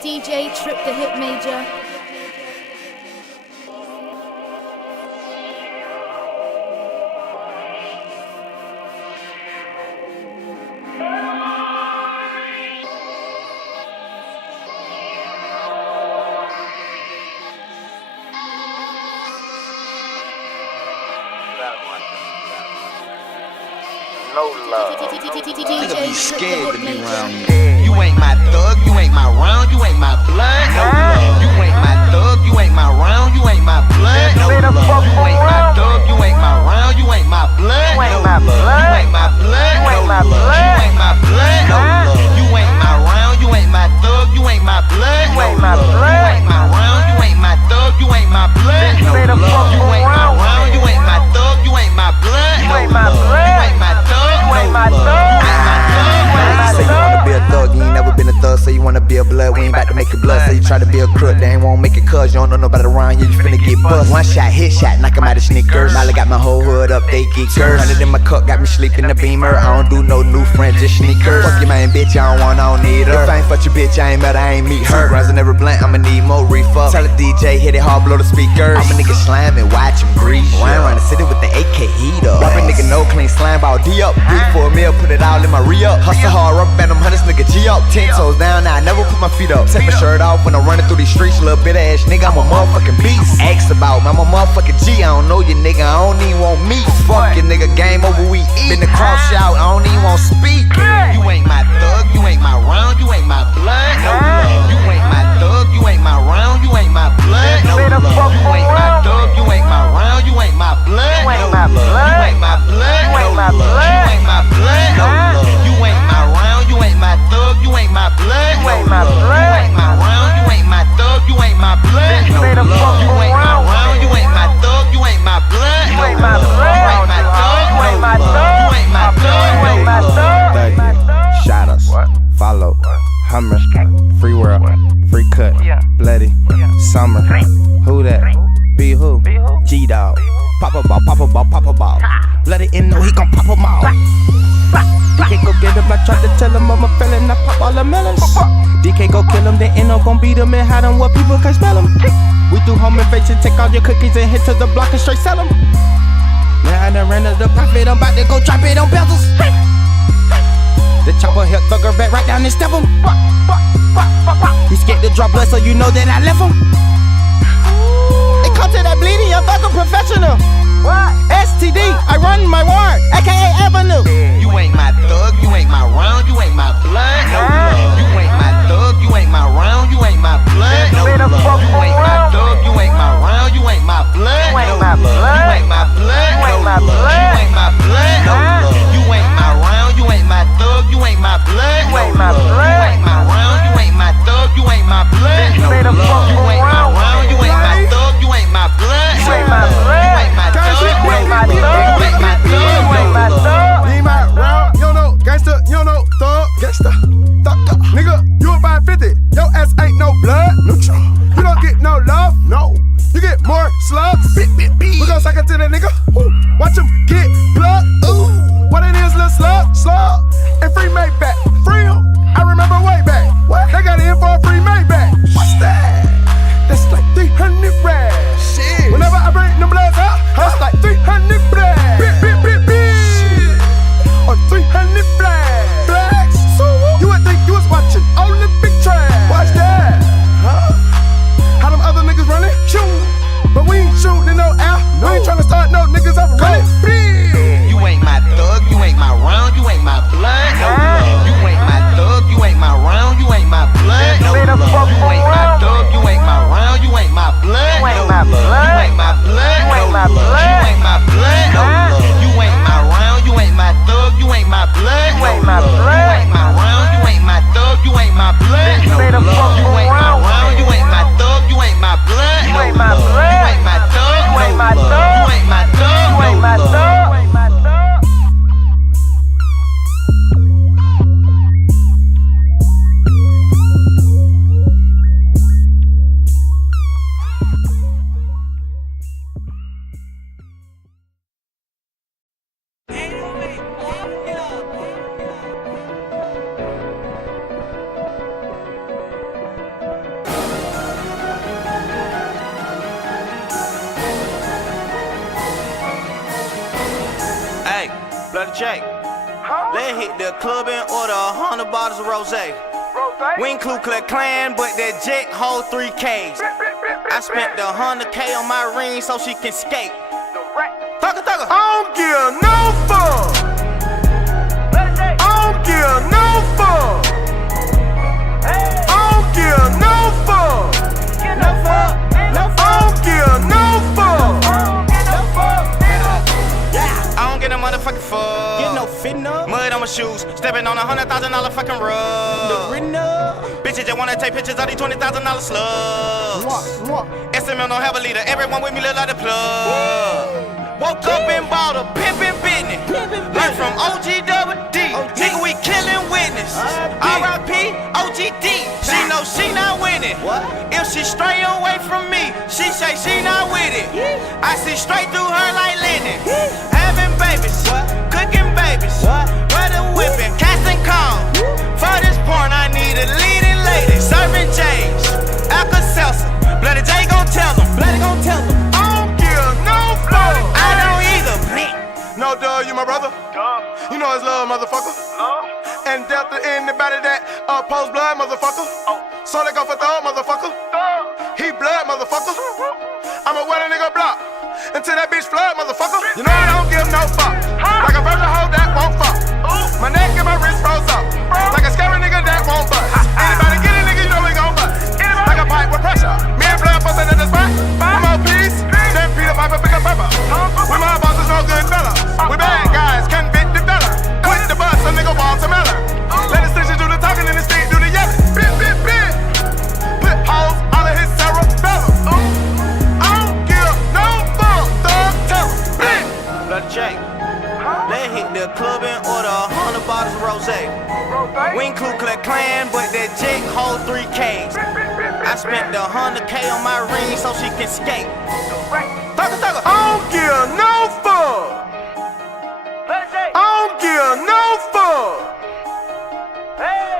DJ Trip the Hit Major. No love. Nigga be scared to be around me. You ain't my thug, you ain't my round, you ain't my blood. No love. You ain't my thug, you ain't my round, you ain't my blood. No love. You ain't my thug, you ain't my round, you ain't my blood. No love. You ain't my blood. No love. You ain't my blood. No love. You ain't my round, you ain't my thug, you ain't my blood. No love. You ain't my round, you ain't my thug, you ain't my blood. No love. You ain't my round, you ain't my thug, you ain't my blood. No love. You ain't my thug. You ain't my thug. Say you wanna be a thug, you ain't never been a thug. Say you wanna be a blood, we ain't about to make it blood. Say you try to be a crook, they ain't won't make it cuz you don't know nobody around here, you finna get bust. One shot, hit shot, knock him out of sneakers. Molly got my whole hood up, they get cursed. 100 in my cup, got me sleeping in the Beamer. I don't do no new friends, just sneakers. Fuck your main bitch, I don't want, I don't need her. If I ain't fuck your bitch, I ain't met her, I ain't meet her. Runs in every blunt, I'ma need more reefer. Tell the DJ, hit it hard, blow the speakers. I'm a nigga slamming, watch him grease. Ryan around the city with the AK heater. Rap a nigga no clean, slime ball D up. Beat for a meal, put it all in my re-up. Hustle hard, rubber band them hunters, nigga G up. 10 toes down, now I never put my feet up. Take my shirt off when I'm running through these streets. Little bit ass nigga, I'm a motherfucking beast. Ask about me, I'm a motherfucking G. I don't know you nigga, I don't even want me. Fuck your nigga, game over, we eat. Been the cross out, I don't even want speak. You ain't my thug, you ain't my round, you ain't my blood. No love. You ain't my thug, you ain't my round, you ain't my blood. No love. You ain't my thug, you ain't my round, you ain't my blood. No love. You ain't my blood. No love. You ain't my blood. No love. You ain't my round, you ain't my thug, you ain't my blood. No love. You ain't my round, you ain't my thug, you ain't my blood. No love. You ain't my round, you ain't my thug, you ain't my blood. No love. You ain't my thug, you ain't my thug, you ain't my thug, you ain't my thug. Shot us, follow, Hummer, free world, free cut, bloody, summer, who that, be who, G-Dog, pop a ball, pop a ball, pop a ball, let it in, know he gon' pop a ball. DK go get him, I tried to tell him I'm a felon, I pop all the melons. DK go kill him, then N.O. gon' beat him and hide him where people can't spell him. We do home invasion, take all your cookies and hit to the block and straight sell them. Now I done ran to the profit, I'm about to go drop it on bezels. The chopper hit thugger back right down and step him. He scared to drop blood, so you know that I left him. It come to that bleeding, I'm fucking professional. STD, I run my ward, aka Avenue. You ain't my thug, you ain't my round, you ain't my blood. No love. You ain't my thug, you ain't my round, you ain't my blood. No love. You ain't my thug, you ain't my round, you ain't my blood. No love. You ain't my blood. No love. You ain't my blood. No love. You ain't my round, you ain't my thug, you ain't my blood. No love. You ain't my round, you ain't my thug, you ain't my blood. No love. You ain't my round, you ain't my thug, you ain't my blood. You ain't my blood. You ain't my thug, you ain't my thug, you ain't my thug, you ain't my thug. You ain't my round, you don't know gangsta, you don't know thug, gangsta, thug, nigga. Bloody Jake. Let's hit the club and order 100 bottles of rosé. We ain't Ku Klux Klan, but that jet hold 3Ks. I spent the 100K on my ring so she can skate. Thugger. I don't give no fuck. I don't give no fuck. I don't give no fuck. I don't give no fuck. I don't get no motherfucking fuck. Get no fitting up. Mud on my shoes, stepping on $100,000 fucking rug. Bitches just wanna take pictures of these $20,000 slugs. SML don't have a leader, everyone with me look like the plug. Woke up and bought a pimpin' business. Learned from OG double D. Nigga, we killing witness. R.I.P. OGD. She know she not winning. If she stray away from me, she say she not with it. I see straight through her like linen. Having babies, cooking babies, weather whipping, casting calls. For this porn, I need a leading lady. Serving J's, Alka-Seltzer. Bloody J gon' tell them. Bloody gon' tell them. I don't give no fuck. I don't either. No, duh, you my brother. You know it's love, motherfucker. And death to anybody that post blood, motherfucker. So they go for thug, motherfucker. He blood, motherfucker. I'ma wet a nigga block until that bitch flood, motherfucker. You know I don't give no fuck. Like a virgin hoe that won't fuck. My neck and my wrist froze up. Like a scary nigga that won't bust. Anybody get it, nigga, you know we gon' bust. Like a pipe with pressure. Me and blood bustin' at the spot. With more peace. Then Peter Piper pick up pepper. We my bosses no good fella. We bad guys, convicted fella. Quit the bus, a nigga watermelon. Let the station do the talking and the stick do the yelling. Bit. Put holes all in his cerebellum. I don't give no fuck, thug, tell him. Bloody Jake. Let's hit the club and order 100 bottles of rosé. We ain't Ku Klux Klan, but that jet hold 3Ks. I spent the 100K on my ring so she can skate. Thugger. I don't give no fuck. I don't give no fuck.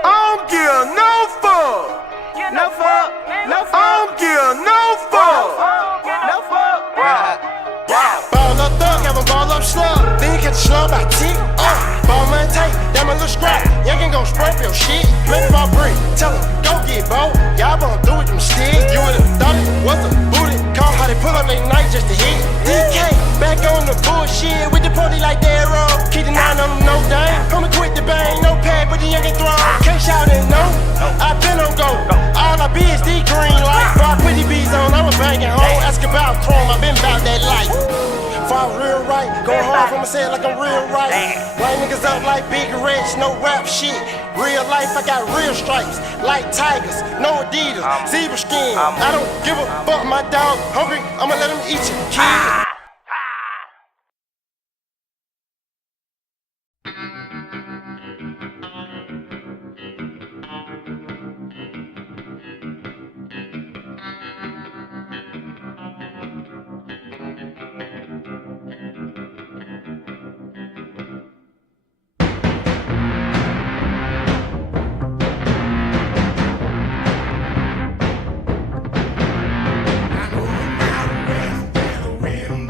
I don't give no fuck. I don't give no fuck. Ball up thug, have a ball up slug. Then you get the slug by T. Ball man take, damn a little scrap. Y'all can go spray for your shit. Make my break, tell him, go get bold. Y'all won't do it, them sticks. You would've thought it was a booty. Call how they pull up late night just to hit. DK, back on the bullshit with the party like that roll. Keep the 9 on them, no dang. Come and quit the bang, no pad, but the young get thrown. Can't shout and no, I been on go. All I be is D green light. Bro, I put the bees on, I was banging home. Ask about chrome, I been about that light. Fall real right, going hard from myself like I'm real right. White niggas up like Big Rich, no rap shit. Real life, I got real stripes, like tigers, no Adidas, zebra skin. I don't give a fuck, my dog hungry, I'ma let him eat you, kid. Rhythm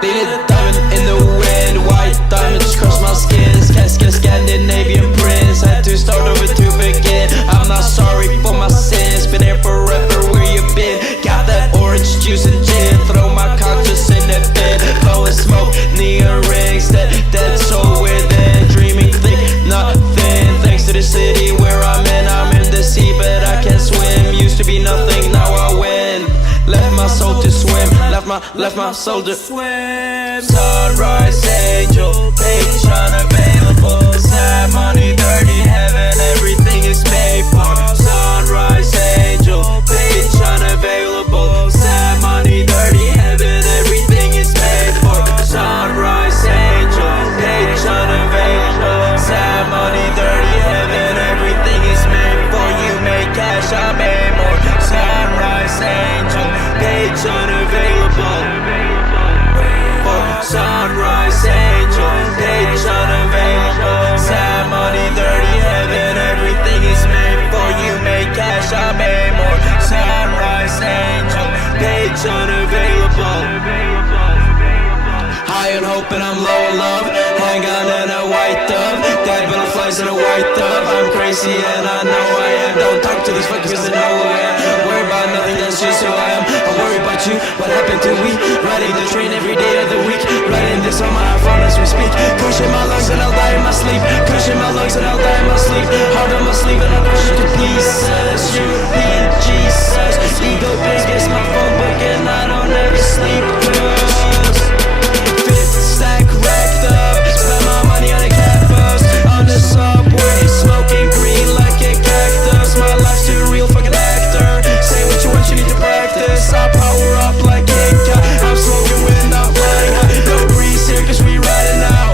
Beat it diamond in the wind, white diamonds cross my skin. Casket Scandinavian prince, had to start over to begin. I'm not sorry for my sins, been here forever, where you been? Got that orange juice and gin, throw my conscience in the bin. Blowing smoke, neon rings, dead soul within. Dreaming thick, nothing, thanks to the city where I'm in the sea, but I can't swim. Used to be nothing, now I win. Left my soul to swim, left my soul to swim. Sunrise angel, patron available. Sad money, dirty heaven, everything is paid for. Sunrise angel, patron available. Sad money, dirty heaven, everything is paid for. Sunrise angel, patron available. Sad money, dirty heaven, everything is made for. You make cash, I made more. Sunrise angel, patron available. For sunrise angel, patron available. Sad money, dirty heaven, everything is made for. You make cash, I made more. Sunrise angel, patron available. High on hope and I'm low on love. Hang on in a white dove. Dead butterflies in a white dove. I'm crazy and I know I am. Don't talk to these fuckers cause they know who I am. Worry about nothing, that's just who I am. I worry about you, what happened to we? Riding the train every day of the week. Writing this on my iPhone as we speak. Pushing my lungs and I'll die in my sleep. Pushing my lungs and I'll die in my sleep. Heart on my sleeve and I'll crush it to pieces. You being Jesus. Ego big as my phone book and I don't ever sleep. Stack racked up, spend my money on a campus. On the subway, smoking green like a cactus. My life's too real, fucking actor. Say what you want, you need to practice. I power up like Inca. I'm smoking wind, I'm flying high. No breeze here cause we riding out.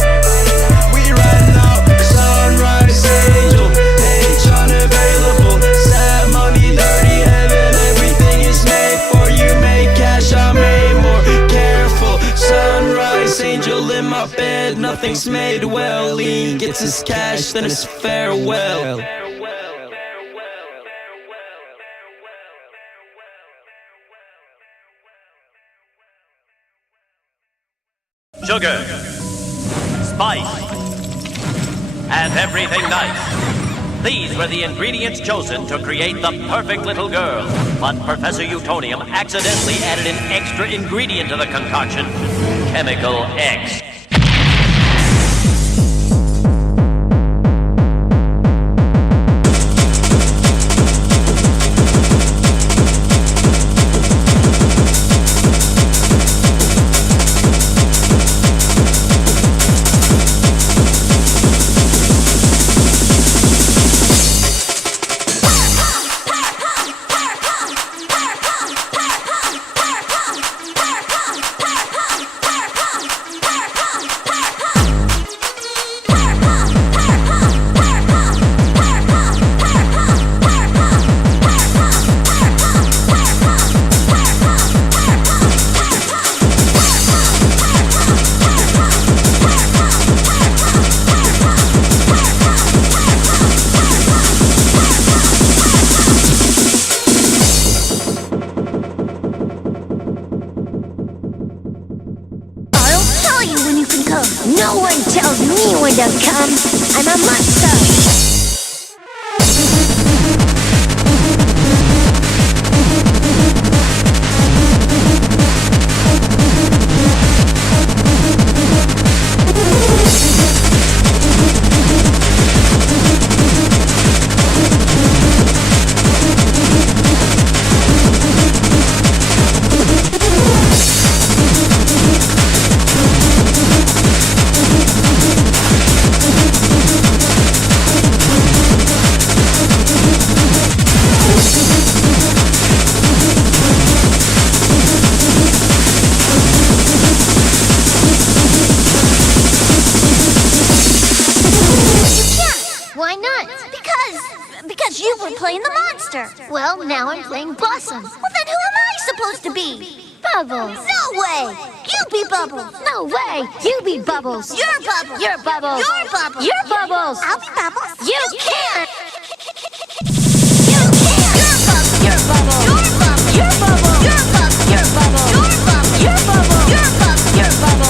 We riding out. Sunrise angel, page unavailable. Sad money, dirty heaven, everything is made for. You make cash, I made more. Careful, sunrise angel in my bed, nothing's made well. Lean gets his cash, then it's farewell. Sugar, spice, and everything nice. These were the ingredients chosen to create the perfect little girl. But Professor Utonium accidentally added an extra ingredient to the concoction, Chemical X. No one tells me when to come. I'm a monster. You were playing the monster. Well, now I'm playing Blossom. Well, then who am I supposed to be? Bubbles. No way! You be Bubbles. No way! You be Bubbles. You're Bubbles. You're Bubbles. You're Bubbles. You're Bubbles. I'll be Bubbles. You can't. You can't. You're Bubbles. You're Bubbles. You're Bubbles. You're Bubbles. You're Bubbles. You're Bubbles. You're Bubbles. You're Bubbles. You're Bubbles. You're Bubbles.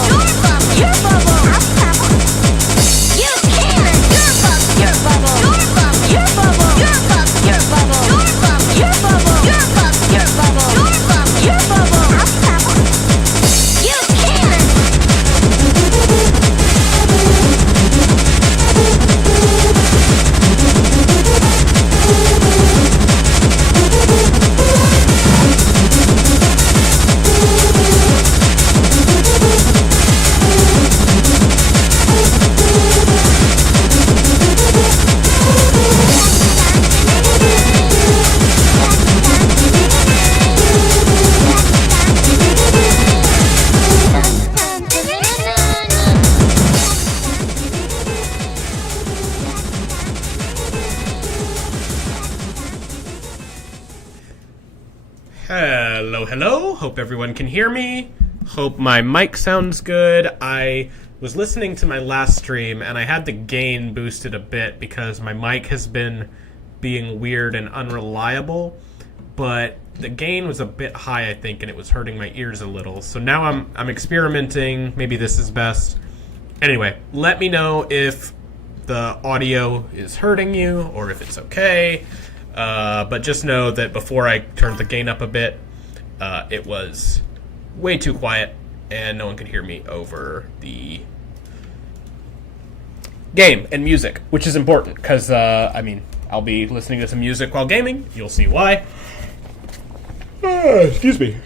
Hope everyone can hear me. Hope my mic sounds good. I was listening to my last stream and I had the gain boosted a bit because my mic has been being weird and unreliable, but the gain was a bit high, I think, and it was hurting my ears a little. So now I'm experimenting. Maybe this is best. Anyway, let me know if the audio is hurting you or if it's okay. But just know that before I turned the gain up a bit, it was way too quiet and no one could hear me over the game and music, which is important because, I'll be listening to some music while gaming. You'll see why. Excuse me.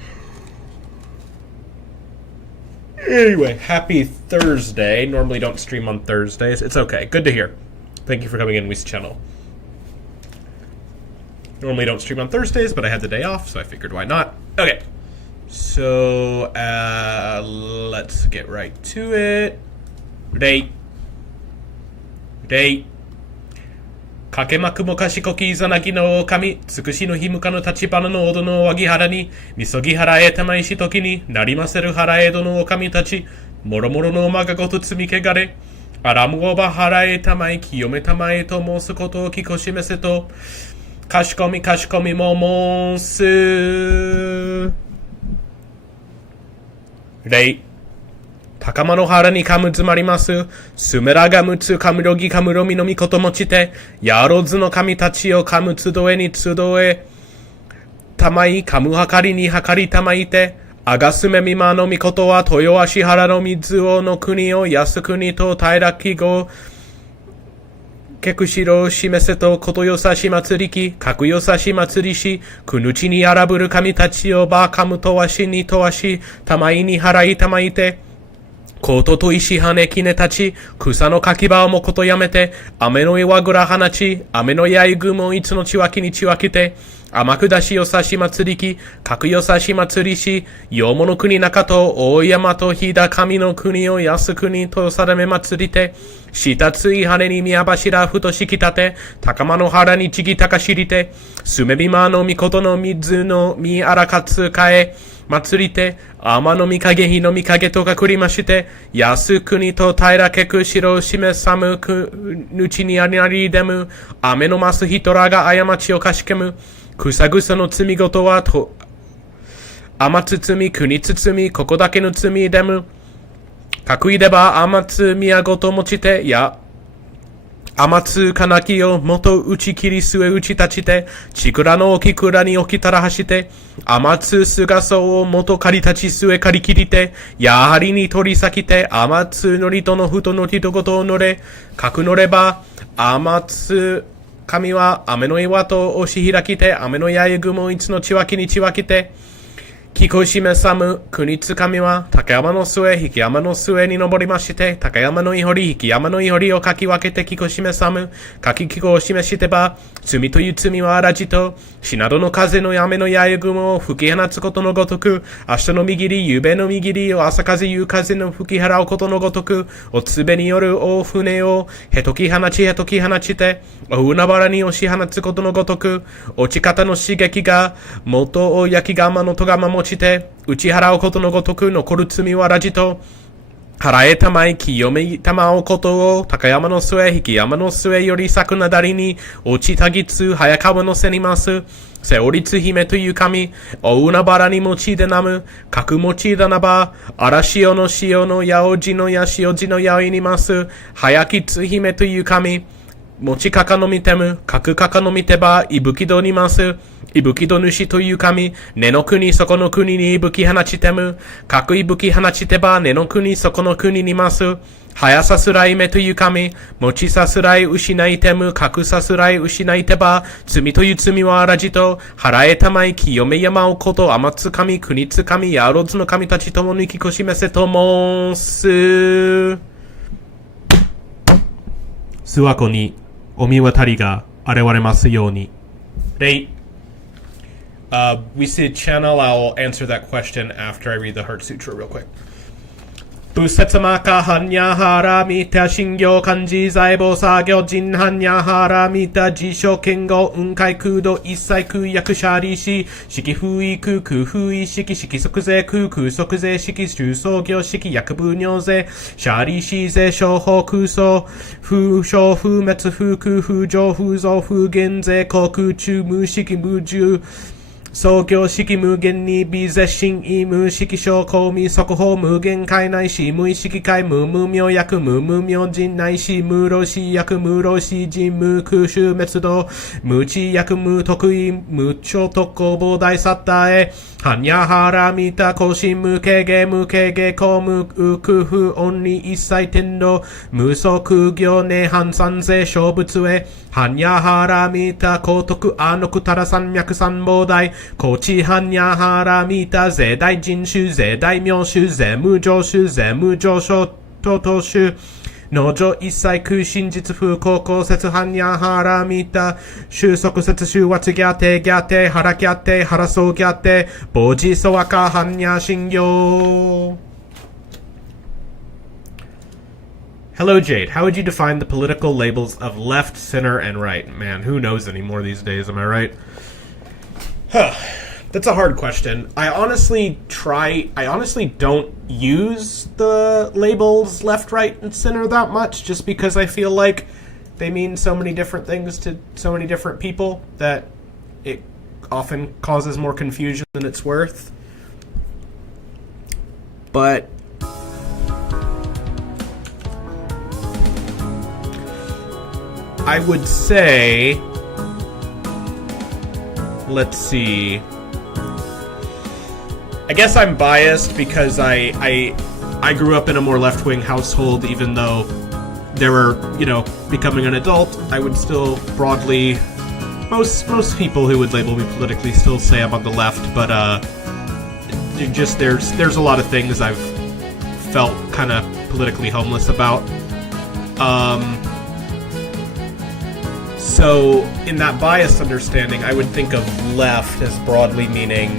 Anyway, happy Thursday. Normally don't stream on Thursdays. It's okay. Good to hear. Thank you for coming in Wee's channel. Normally don't stream on Thursdays, but I had the day off, so I figured why not. Okay. So, let's get right to it. Date. かけまくも賢きいざなぎの狼、つくしのひむかの立花の踊のわぎ原に、みそぎ払えたまいしときになりませる払えどの狼たち、もろもろのまがごと積みけがれ、あらむごば払えたまい清めたまえと申すことを聞こしめせと、かしこみも申す。礼。高間の原にかむつまります。すめらがむつかむろぎかむろみのみこともちて、やろずの神たちをかむつどえにつどえ、たまいかむはかりにはかりたまいて、あがすめみまのみことは豊足原の水をの国を安国と平きご、けくしろ示せとことよさし祭りき、かくよさし祭りし、くぬちにあらぶる神たちをばかむとわしにとわし、たまいに払いたまいて、ことと石はねきねたち、草のかき場をもことやめて、雨の岩倉放ち、雨のやいぐもいつのちわきにちわきて、天下しよさし祭りき、かくよさし祭りし、よもの国中と大山と日高神の国を安国と定め祭りて、下つい羽に宮柱ふとしきたて、高間の原にちぎたかしりて、すめびまのみことの水のみあらかつかえ、祭りて、天の御影日の御影とかくりまして、安国と平けくしろを示さむくぬちにありなりでむ、雨のます人らが過ちをかしけむ、くさぐさの罪ごとはと、天包み、国包み、ここだけの罪でむ、かくいでば天つ宮ごと持ちて、や、天つかなきを元打ち切り据え打ち立ちて、ちくらの置きくらに置きたらはして、天つすがそうを元借り立ち据え借り切りて、やはりに取り裂きて、天つのりとのふとの人ごとを乗れ、かく乗れば、天つ神は雨の岩と押し開きて、雨のやゆぐもいつのちわきにちわきて、きこしめさむ国津神は高山の末、引き山の末に登りまして、高山のいほり、引き山のいほりをかき分けてきこしめさむ、かききこを示してば、罪という罪はあらじと、しなどの風の雨のやゆぐもを吹き放つことのごとく、明日の右り、ゆべの右りを朝風夕風の吹き払うことのごとく、おつべによる大船をへとき放ちへとき放ちて、お海原に押し放つことのごとく、落ち方の刺激が、元を焼き釜のとがまもして、打ち払うことのごとく残る罪はらじと、払えたまい清めたまおことを高山の末、引き山の末より咲くなだりに、落ちたぎつ早川のせにます。せおりつ姫という神、おうなばらに持ちでなむ、かく持ちだなば、荒潮の潮のやおじのやしおじのやおいにます。早きつ姫という神、持ちかかのみてむ、かくかかのみてば、いぶきどにます。いぶきど主という神、根の国そこの国にいぶき放ちてむ、かくいぶき放ちてば、根の国そこの国にます。はやさすらいめという神、持ちさすらい失いてむ、かくさすらい失いてば、罪という罪はあらじと、払えたまい清め山おこと、天津神、国津神、やろずの神たちともにきこしめせと申す。諏訪湖にお見渡りが現れますように。礼。We see channel. I'll answer that question after I read the Heart Sutra real quick. 不説魔か般若腹見た心行漢字財宝作業人般若腹見た辞書剣豪雲海空洞一切空薬者利子式不意空空不意式式即税空空即税式重創業式薬部尿税者利子税商法空想不傷不滅不空不上不増不減税航空中無式無重創業式無限に微絶心意無式小公味速報無限界内し無意識界無無明薬無無明人内し無老死薬無老死人無空襲滅動無知薬無得意無超特攻膨大サッターへ般若腹見た更新無形芸無形芸公無空不音に一切天道無足業涅槃三世小仏へ般若腹見た高徳あのくたら山脈三宝大高知般若腹見た税大人種税大名種税無常種税無常所と当種農場一切空真実風高校説般若腹見た収束説収圧ギャテギャテ腹ギャテ腹そうギャテ傍事そわか般若心経 Hello, Jade. How would you define the political labels of left, center, and right? Man, who knows anymore these days, am I right? That's a hard question. I honestly don't use the labels left, right, and center that much, just because I feel like they mean so many different things to so many different people that it often causes more confusion than it's worth. But I would say, let's see. I guess I'm biased because I grew up in a more left-wing household, even though there were, becoming an adult, I would still broadly, most people who would label me politically still say I'm on the left, but there's a lot of things I've felt kind of politically homeless about. So, in that biased understanding, I would think of left as broadly meaning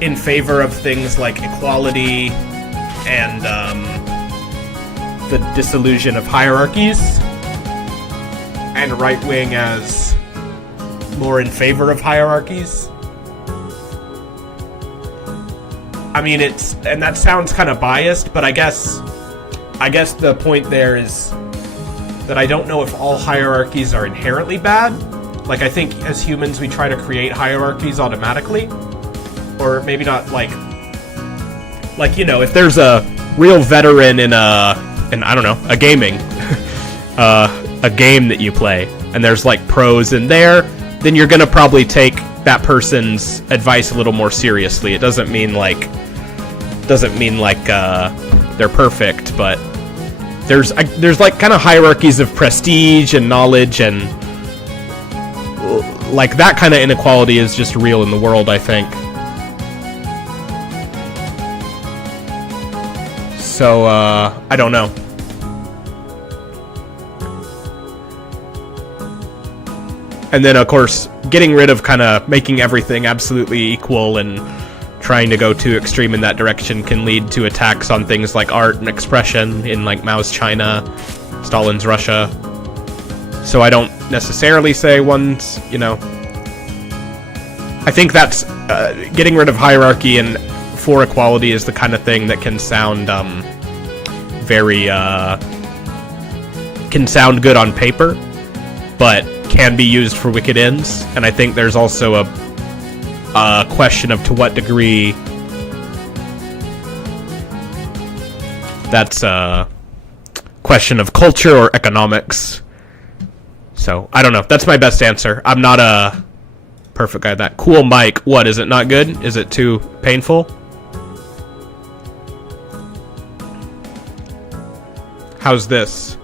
in favor of things like equality and the dissolution of hierarchies, and right-wing as more in favor of hierarchies. I mean, and that sounds kind of biased, but I guess the point there is that I don't know if all hierarchies are inherently bad. Like, I think as humans we try to create hierarchies automatically. Or maybe not if there's a real veteran in I don't know, a gaming, a game that you play, and there's like pros in there, then you're gonna probably take that person's advice a little more seriously. It doesn't mean like they're perfect, but there's like kind of hierarchies of prestige and knowledge, and like that kind of inequality is just real in the world, I think. So I don't know. And then of course getting rid of kind of making everything absolutely equal and trying to go too extreme in that direction can lead to attacks on things like art and expression in like Mao's China, Stalin's Russia. So I don't necessarily say one's, I think that's getting rid of hierarchy and for equality is the kind of thing that can sound can sound good on paper, but can be used for wicked ends. And I think there's also a question of to what degree that's a question of culture or economics. So I don't know. That's my best answer. I'm not a perfect guy at that. Cool mic. What, is it not good? Is it too painful? How's this?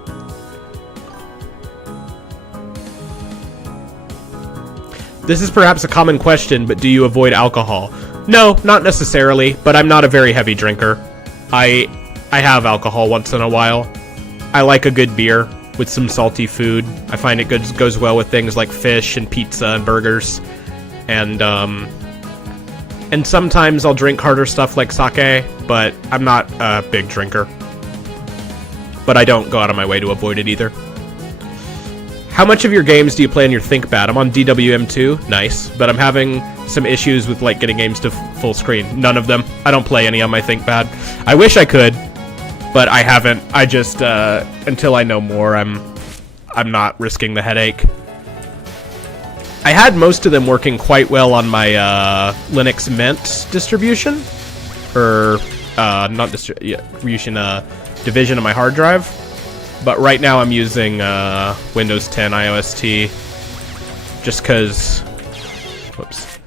This is perhaps a common question, but do you avoid alcohol? No, not necessarily, but I'm not a very heavy drinker. I have alcohol once in a while. I like a good beer with some salty food. I find it goes well with things like fish and pizza and burgers. And And sometimes I'll drink harder stuff like sake, but I'm not a big drinker. But I don't go out of my way to avoid it either. How much of your games do you play on your ThinkPad? I'm on DWM2, nice, but I'm having some issues with like getting games to full screen. None of them. I don't play any on my ThinkPad. I wish I could, but I haven't. I just until I know more, I'm not risking the headache. I had most of them working quite well on my Linux Mint distribution, or not distribution, division of my hard drive. But right now I'm using Windows 10 IOST just because, whoops.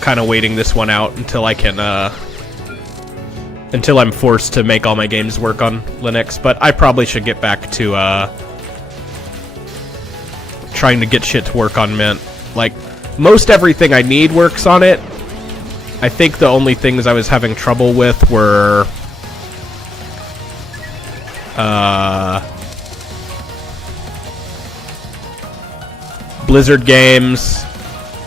Kind of waiting this one out until I can, until I'm forced to make all my games work on Linux. But I probably should get back to trying to get shit to work on Mint. Like, most everything I need works on it. I think the only things I was having trouble with were Blizzard games,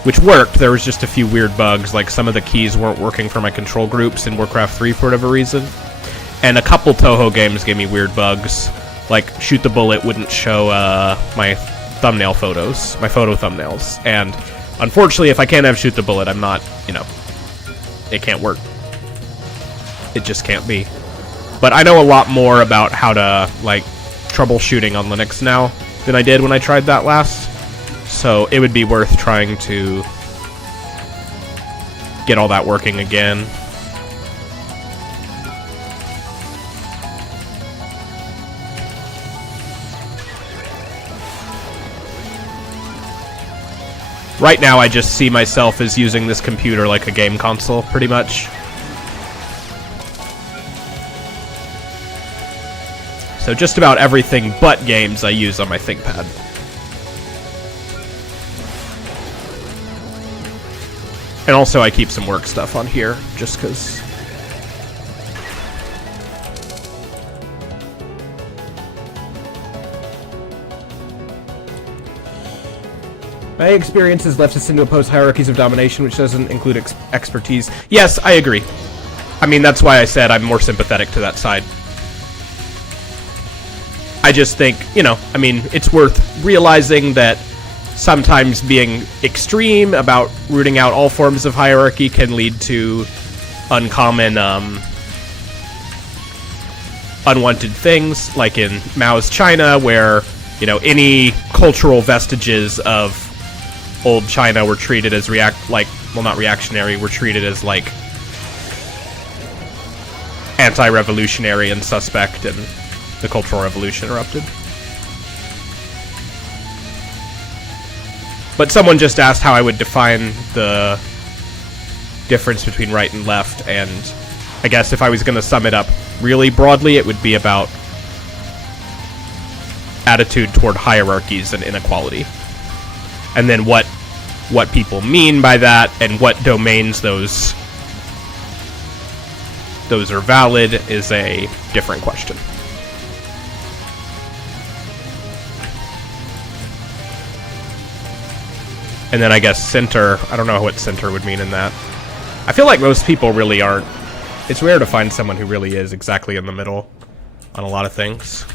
which worked. There was just a few weird bugs, like some of the keys weren't working for my control groups in Warcraft 3 for whatever reason. And a couple Toho games gave me weird bugs, like Shoot the Bullet wouldn't show my thumbnail photos, my photo thumbnails. And unfortunately, if I can't have Shoot the Bullet, I'm not, you know, it can't work. It just can't be. But I know a lot more about how to, like, troubleshooting on Linux now than I did when I tried that last. So it would be worth trying to get all that working again. Right now, I just see myself as using this computer like a game console, pretty much. So just about everything but games I use on my ThinkPad. And also I keep some work stuff on here, just because... My experience has left us into opposed hierarchies of domination, which doesn't include expertise. Yes, I agree. I mean, that's why I said I'm more sympathetic to that side. I just think, you know, I mean, it's worth realizing that sometimes being extreme about rooting out all forms of hierarchy can lead to uncommon, unwanted things, like in Mao's China, where, you know, any cultural vestiges of old China were treated as not reactionary, were treated as like anti-revolutionary and suspect, and the Cultural Revolution erupted. But someone just asked how I would define the difference between right and left, and I guess if I was going to sum it up really broadly, it would be about attitude toward hierarchies and inequality. And then what people mean by that, and what domains those are valid, is a different question. And then I guess center, I don't know what center would mean in that. I feel like most people really aren't. It's rare to find someone who really is exactly in the middle on a lot of things.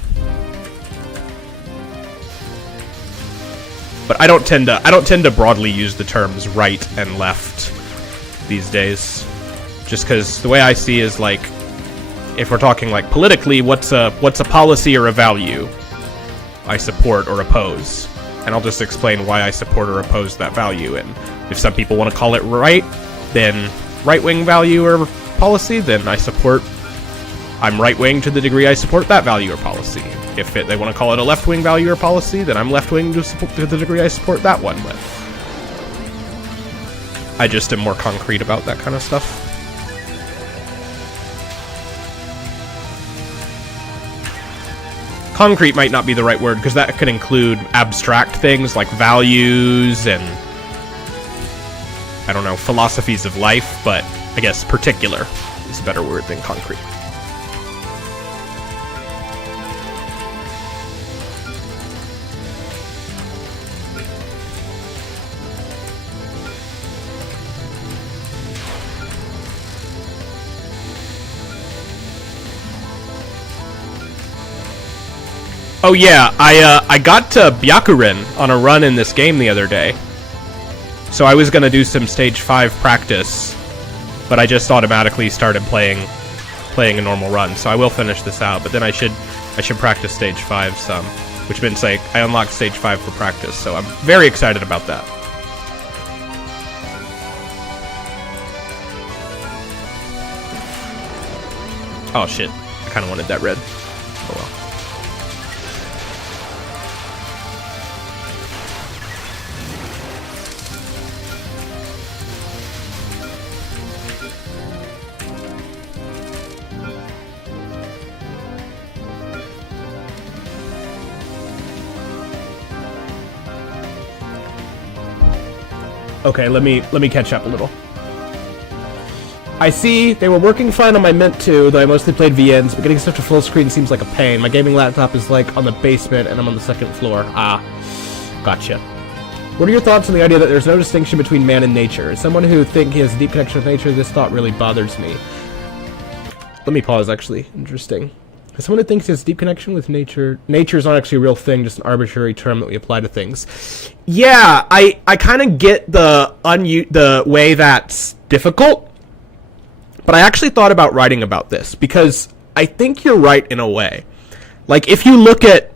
But I don't tend to broadly use the terms right and left these days. Just because the way I see is, like, if we're talking like politically, what's a policy or a value I support or oppose? And I'll just explain why I support or oppose that value. And if some people want to call it right, then right-wing value or policy, then I'm right-wing to the degree I support that value or policy. If they want to call it a left-wing value or policy, then I'm left-wing to the degree I support that one. But I just am more concrete about that kind of stuff. Concrete might not be the right word, because that could include abstract things like values and, I don't know, philosophies of life, but I guess particular is a better word than concrete. Oh yeah, I got to Byakuren on a run in this game the other day. So I was gonna do some stage 5 practice, but I just automatically started playing a normal run. So I will finish this out, but then I should practice stage 5 some, which means like I unlocked stage 5 for practice. So I'm very excited about that. Oh shit, I kind of wanted that red. Oh well. Okay, let me catch up a little. I see they were working fine on my Mint 2, though I mostly played VNs, but getting stuff to full screen seems like a pain. My gaming laptop is like on the basement and I'm on the 2nd floor. Ah, gotcha. What are your thoughts on the idea that there's no distinction between man and nature? As someone who thinks he has a deep connection with nature, this thought really bothers me. Let me pause, actually. Interesting. As someone who thinks he has a deep connection with nature, nature's not actually a real thing, just an arbitrary term that we apply to things. Yeah, I kind of get the way that's difficult. But I actually thought about writing about this, because I think you're right in a way. Like, if you look at...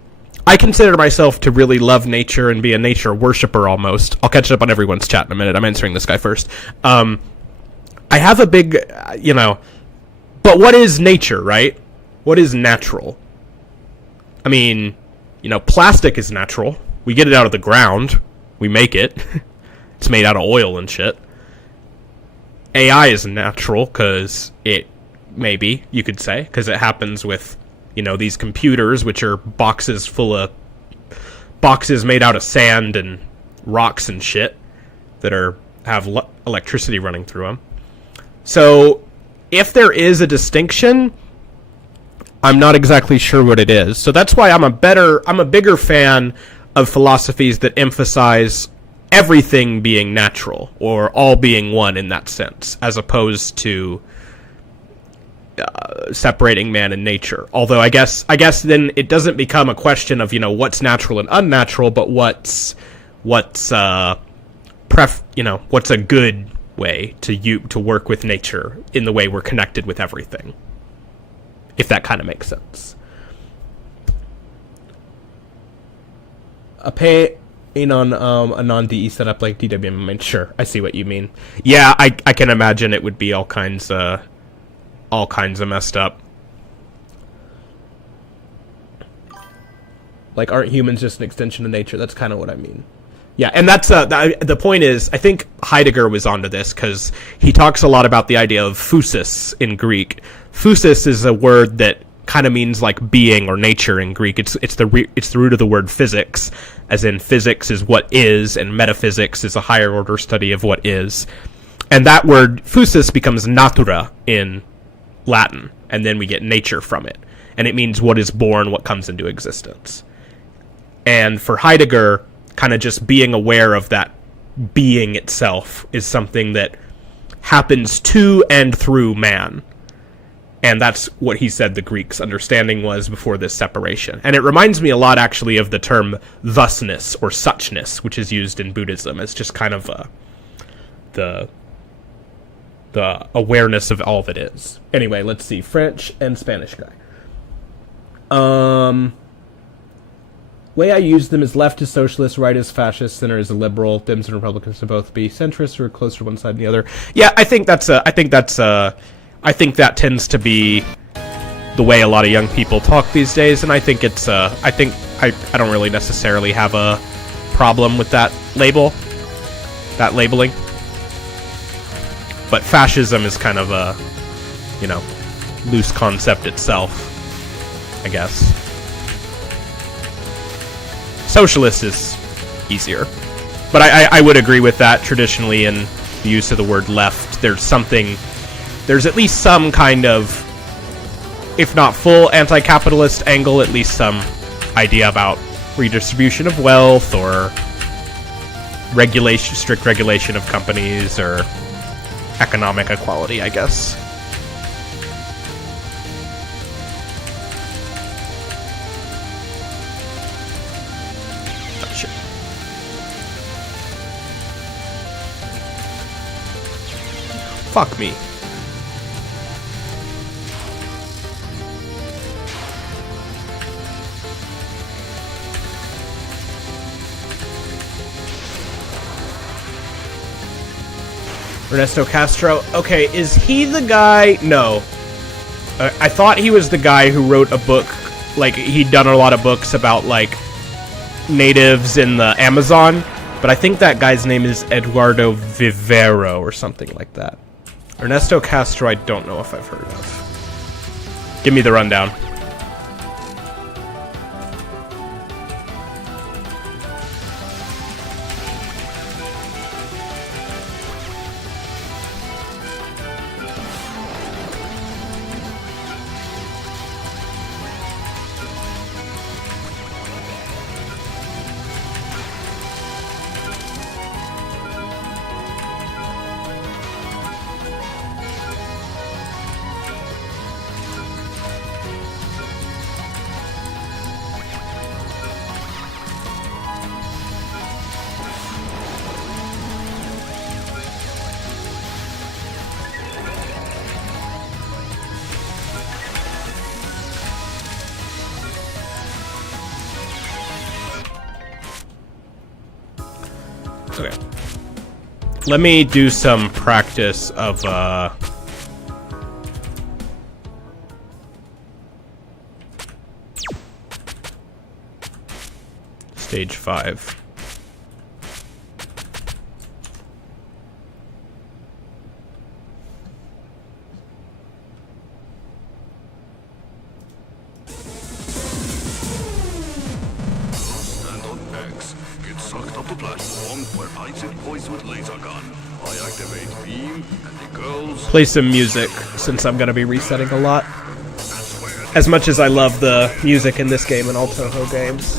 I consider myself to really love nature and be a nature worshiper, almost. I'll catch up on everyone's chat in a minute. I'm answering this guy first. I have a big, But what is nature, right? What is natural? I mean, plastic is natural. We get it out of the ground. We make it. It's made out of oil and shit. AI is natural, because maybe, you could say, because it happens with, these computers, which are boxes made out of sand and rocks and shit that have electricity running through them. So, if there is a distinction, I'm not exactly sure what it is. So that's why I'm a bigger fan of philosophies that emphasize everything being natural, or all being one in that sense, as opposed to separating man and nature. Although I guess then it doesn't become a question of what's natural and unnatural, but what's a good way to work with nature in the way we're connected with everything. If that kind of makes sense. On a non-DE setup like DWM, sure, I see what you mean. Yeah, I can imagine it would be all kinds of messed up. Like, aren't humans just an extension of nature? That's kind of what I mean. Yeah, and that's the point is, I think Heidegger was onto this, because he talks a lot about the idea of physis in Greek. Physis is a word that kind of means like being or nature in Greek. It's the root of the word physics, as in physics is what is, and metaphysics is a higher order study of what is. And that word physis becomes natura in Latin, and then we get nature from it. And it means what is born, what comes into existence. And for Heidegger, kind of just being aware of that being itself is something that happens to and through man. And that's what he said the Greeks' understanding was before this separation. And it reminds me a lot, actually, of the term thusness or suchness, which is used in Buddhism as just kind of the awareness of all that is. Anyway, let's see. French and Spanish guy. Way I use them is left is socialist, right is fascist, center is a liberal. Dems and Republicans to both be centrist or closer to one side than the other. Yeah, I think that tends to be the way a lot of young people talk these days, and I think it's I don't really necessarily have a problem with that labeling. But fascism is kind of a, loose concept itself, I guess. Socialist is easier. But I would agree with that. Traditionally, in the use of the word left, there's at least some kind of, if not full anti-capitalist angle, at least some idea about redistribution of wealth, or strict regulation of companies, or economic equality, I guess. Fuck me. Ernesto Castro. Okay, is he the guy? No. I thought he was the guy who wrote a book, like, he'd done a lot of books about, like, natives in the Amazon, but I think that guy's name is Eduardo Vivero or something like that. Ernesto Castro, I don't know if I've heard of. Give me the rundown. Okay. Let me do some practice of, Stage 5. Stand on X. Get sucked up the platform where I sit poised with laser gun. I activate beam and the girls. Play some music since I'm gonna be resetting a lot. As much as I love the music in this game and all Toho games.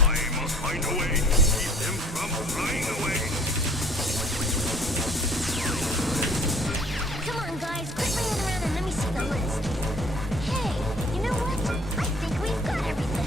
Come on, guys, quit laying around and let me see the list. Hey, you know what? I think we've got everything.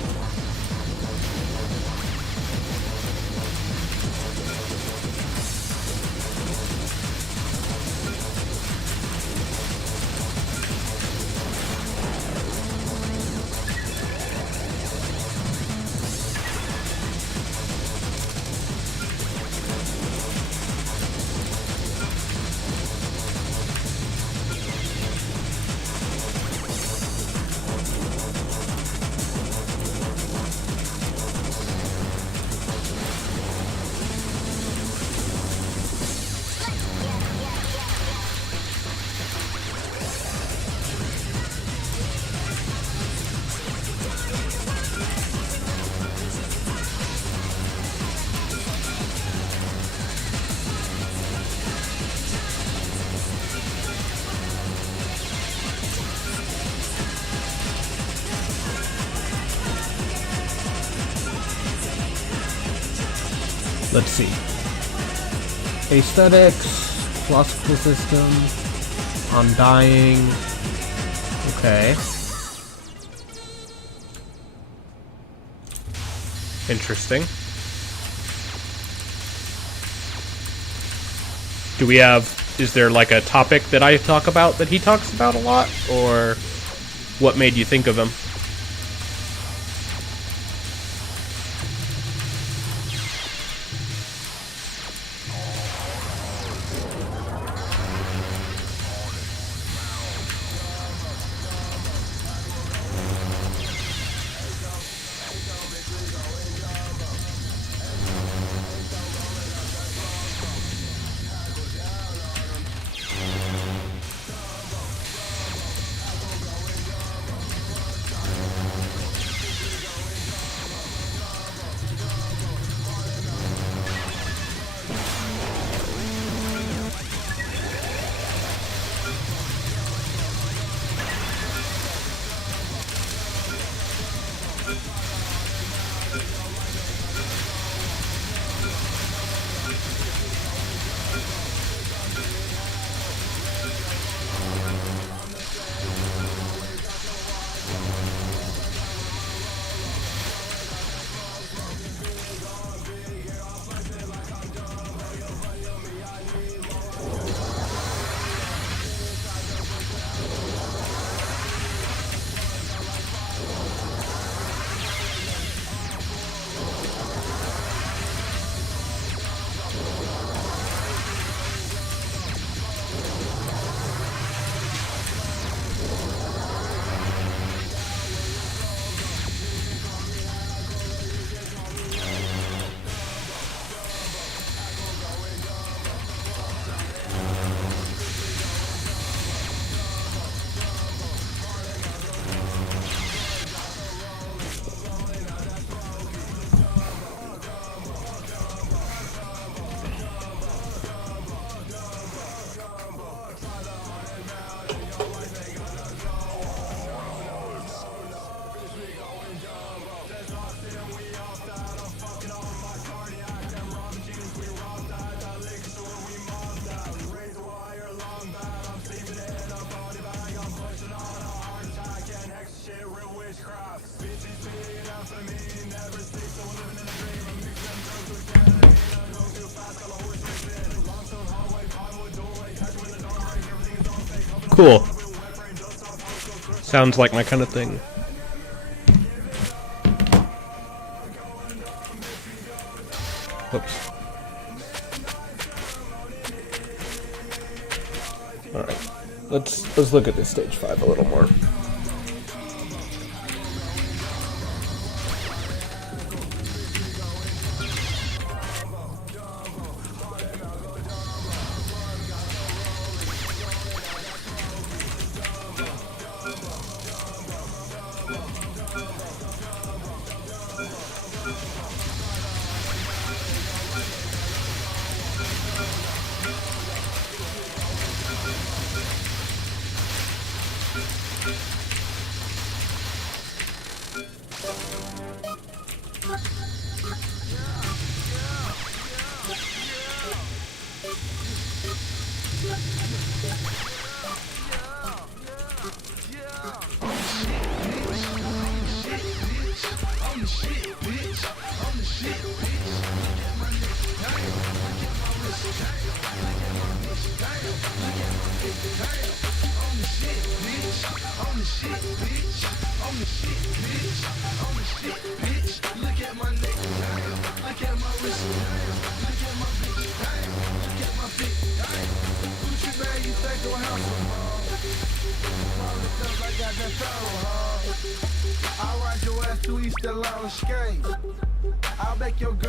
Let's see. Aesthetics, philosophical system, undying. Okay. Interesting. Do we have, is there like a topic that I talk about that he talks about a lot? Or what made you think of him? Cool. Sounds like my kind of thing. Whoops. Alright. Let's look at this stage 5 a little more.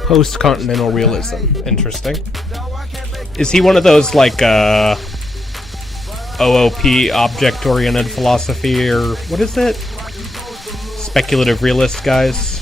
Post-continental realism. Interesting. Is he one of those, like, OOP, object-oriented philosophy, or what is it? Speculative realist guys?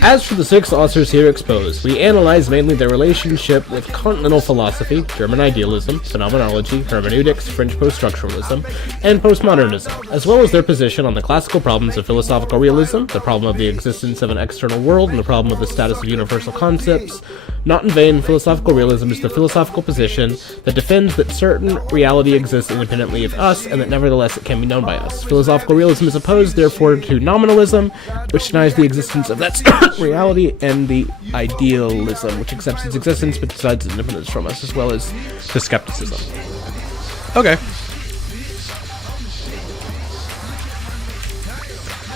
As for the 6 authors here exposed, we analyze mainly their relationship with continental philosophy, German idealism, phenomenology, hermeneutics, French post-structuralism, and postmodernism, as well as their position on the classical problems of philosophical realism, the problem of the existence of an external world, and the problem of the status of universal concepts. Not in vain, philosophical realism is the philosophical position that defends that certain reality exists independently of us, and that nevertheless it can be known by us. Philosophical realism is opposed, therefore, to nominalism, which denies the existence of that reality, and the idealism, which accepts its existence but decides its independence from us, as well as to skepticism. Okay.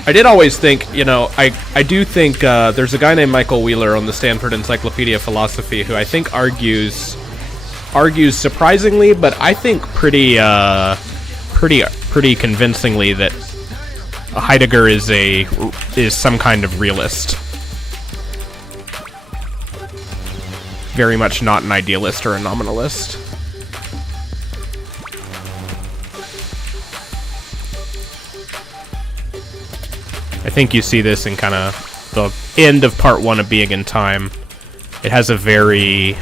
I did always think, you know, I do think there's a guy named Michael Wheeler on the Stanford Encyclopedia of Philosophy who I think argues surprisingly, but I think pretty convincingly that Heidegger is some kind of realist. Very much not an idealist or a nominalist. I think you see this in kind of the end of part 1 of Being in Time. It has a very...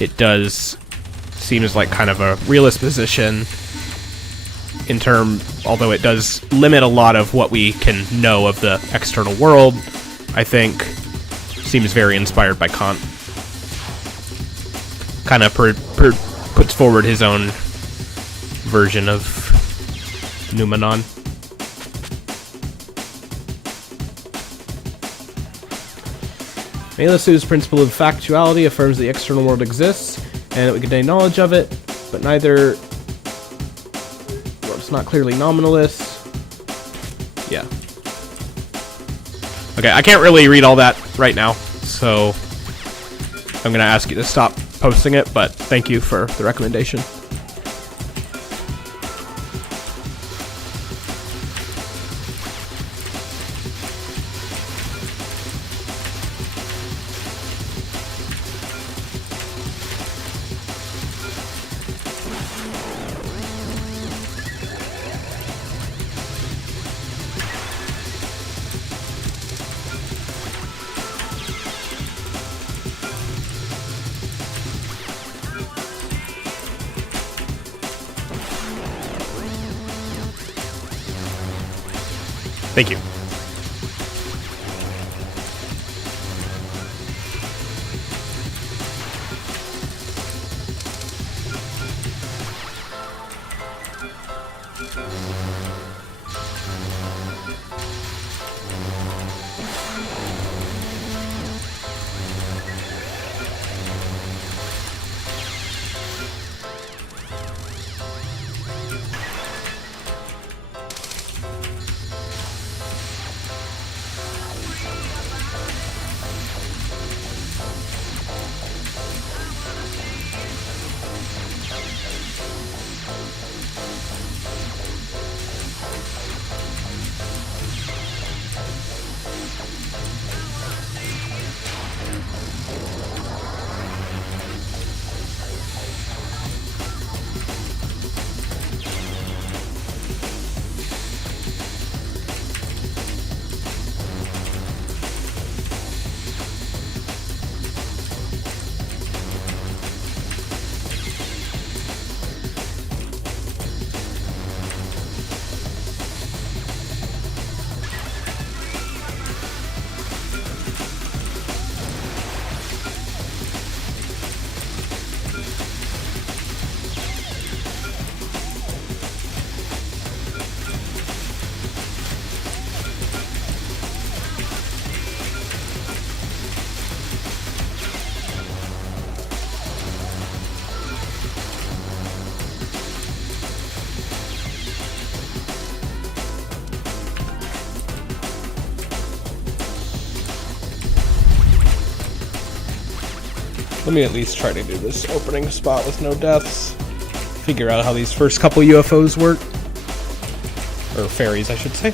It does seems like kind of a realist position in term, although it does limit a lot of what we can know of the external world. I think seems very inspired by Kant. Kind of puts forward his own version of noumenon. Melisu's principle of factuality affirms the external world exists and that we contain knowledge of it, but neither... Well, it's not clearly nominalist. Yeah. Okay, I can't really read all that right now, so I'm gonna ask you to stop posting it, but thank you for the recommendation. Thank you. Let me at least try to do this opening spot with no deaths. Figure out how these first couple UFOs work. Or fairies, I should say.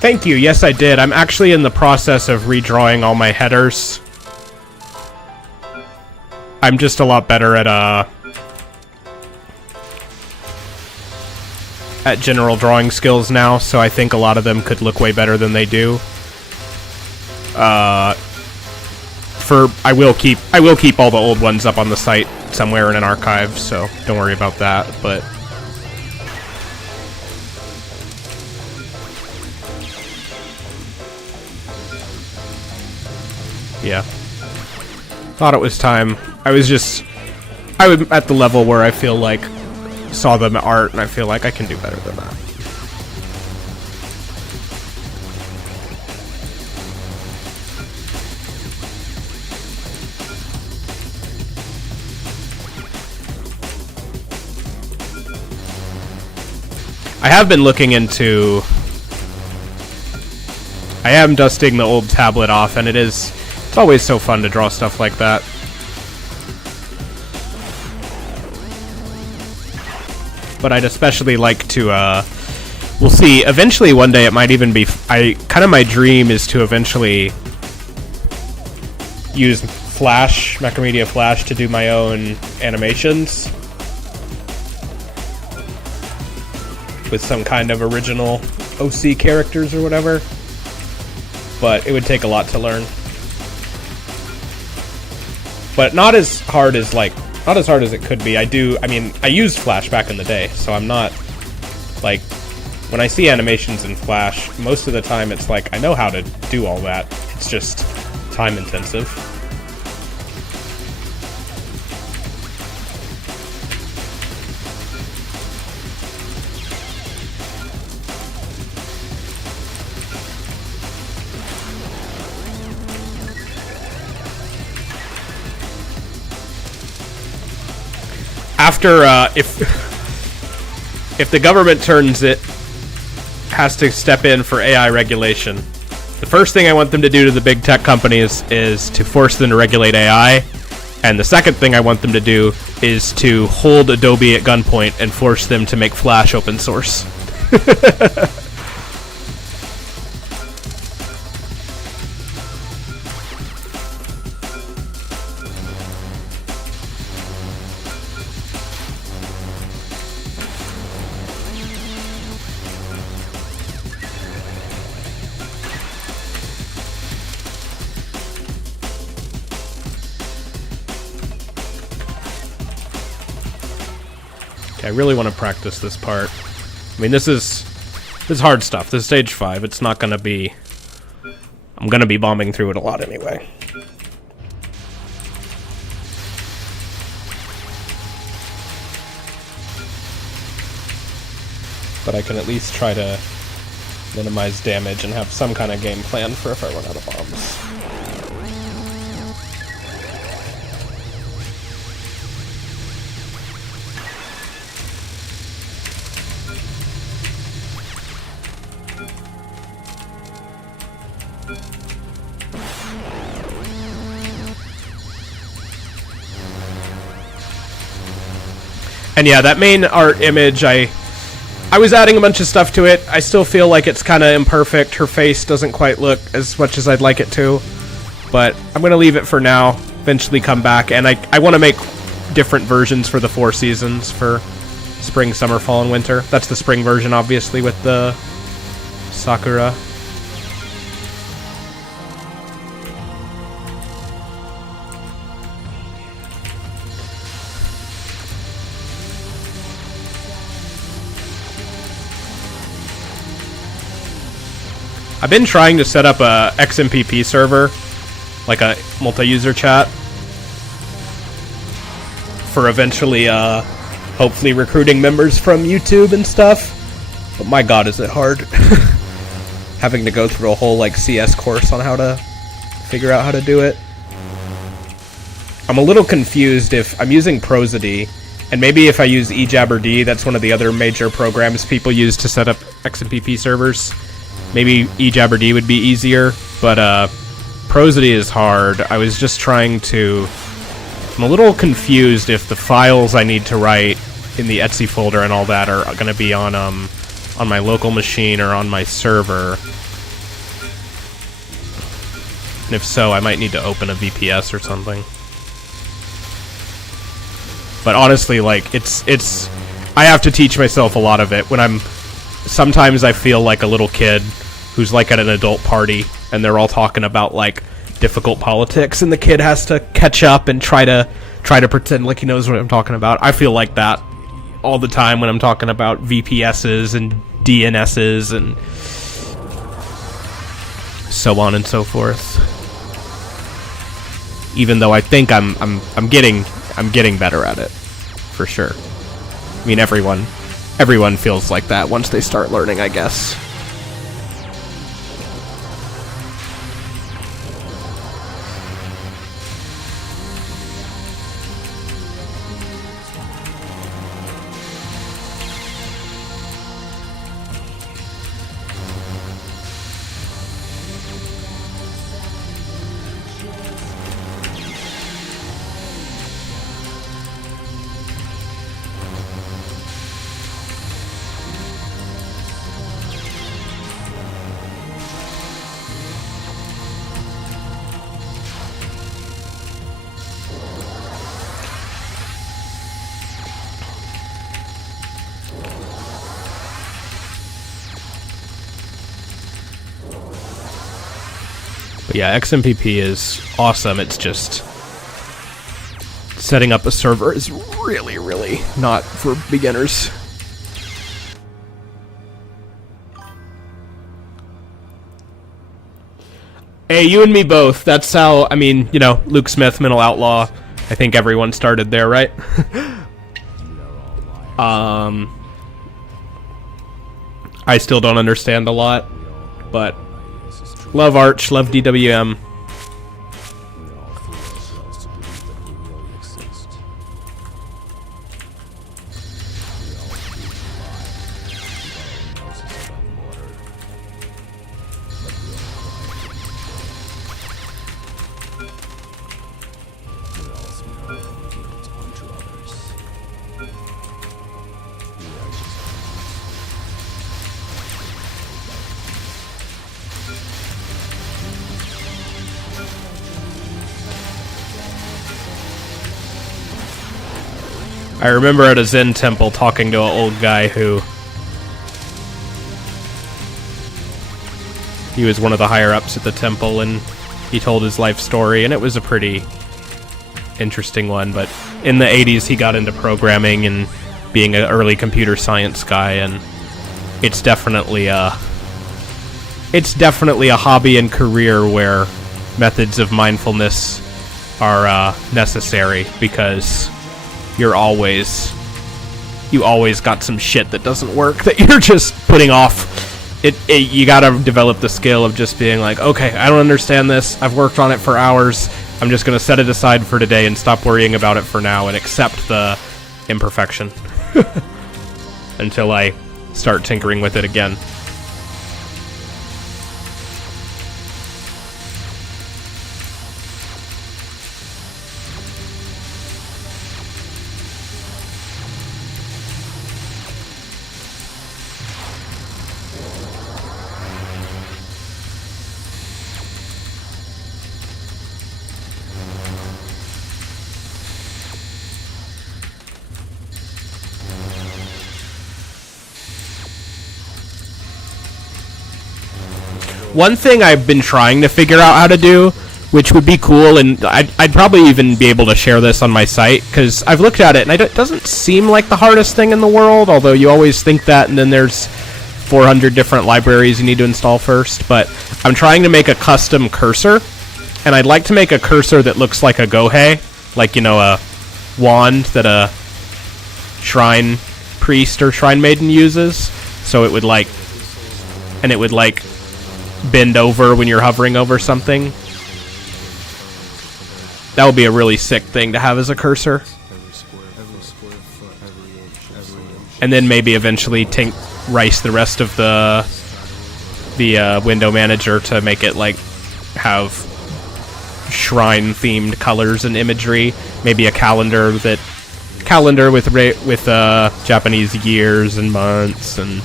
Thank you, yes I did. I'm actually in the process of redrawing all my headers. I'm just a lot better at general drawing skills now, so I think a lot of them could look way better than they do. I will keep all the old ones up on the site somewhere in an archive, so don't worry about that, but yeah. Thought it was time. I was at the level where I feel like saw them at art and I feel like I can do better than that. I have been looking into... I am dusting the old tablet off, and it's always so fun to draw stuff like that. But I'd especially like to, we'll see, eventually one day it might even be, my dream is to eventually use Flash, Macromedia Flash, to do my own animations. With some kind of original OC characters or whatever. But it would take a lot to learn. But not as hard as it could be. I used Flash back in the day, so I'm not, like, when I see animations in Flash, most of the time it's like, I know how to do all that. It's just time intensive. after if the government has to step in for AI regulation, the first thing I want them to do to the big tech companies is to force them to regulate AI, and the second thing I want them to do is to hold Adobe at gunpoint and force them to make Flash open source. I really want to practice this part. I mean, this is hard stuff. This is stage 5. It's not gonna be... I'm gonna be bombing through it a lot anyway. But I can at least try to minimize damage and have some kind of game plan for if I run out of bombs. And yeah, that main art image, I was adding a bunch of stuff to it. I still feel like it's kind of imperfect. Her face doesn't quite look as much as I'd like it to. But I'm going to leave it for now, eventually come back. And I want to make different versions for the 4 seasons for spring, summer, fall, and winter. That's the spring version, obviously, with the Sakura. I've been trying to set up a XMPP server, like a multi-user chat, for eventually, hopefully recruiting members from YouTube and stuff. But my god, is it hard. Having to go through a whole, like, CS course on how to figure out how to do it. I'm a little confused if I'm using Prosody, and maybe if I use eJabberD, that's one of the other major programs people use to set up XMPP servers. Maybe eJabberD would be easier, but Prosody is hard. I was just trying to... I'm a little confused if the files I need to write in the Etsy folder and all that are going to be on my local machine or on my server. And if so, I might need to open a VPS or something. But honestly, like, it's I have to teach myself a lot of it. Sometimes I feel like a little kid who's like at an adult party and they're all talking about like difficult politics and the kid has to catch up and try to pretend like he knows what I'm talking about. I feel like that all the time when I'm talking about VPSs and DNSs and so on and so forth. Even though I think I'm getting better at it, for sure. I mean, everyone feels like that once they start learning, I guess. But yeah, XMPP is awesome. It's just setting up a server is really, really not for beginners. Hey, you and me both. That's how, I mean, you know, Luke Smith, Mental Outlaw. I think everyone started there, right? I still don't understand a lot, but love Arch, love DWM. I remember at a Zen temple talking to an old guy who... He was one of the higher-ups at the temple, and he told his life story, and it was a pretty interesting one. But in the 80s, he got into programming and being an early computer science guy, and it's definitely a hobby and career where methods of mindfulness are necessary, because you always got some shit that doesn't work that you're just putting off. You gotta develop the skill of just being like, okay, I don't understand this, I've worked on it for hours, I'm just gonna set it aside for today and stop worrying about it for now and accept the imperfection until I start tinkering with it again. One thing I've been trying to figure out how to do, which would be cool, and I'd probably even be able to share this on my site, because I've looked at it, and it doesn't seem like the hardest thing in the world, although you always think that, and then there's 400 different libraries you need to install first. But I'm trying to make a custom cursor, and I'd like to make a cursor that looks like a gohei, like, you know, a wand that a shrine priest or shrine maiden uses, so it would, like, and it would, like, bend over when you're hovering over something. That would be a really sick thing to have as a cursor. And then maybe eventually rice the rest of the window manager to make it like have shrine themed colors and imagery. Maybe a calendar with Japanese years and months and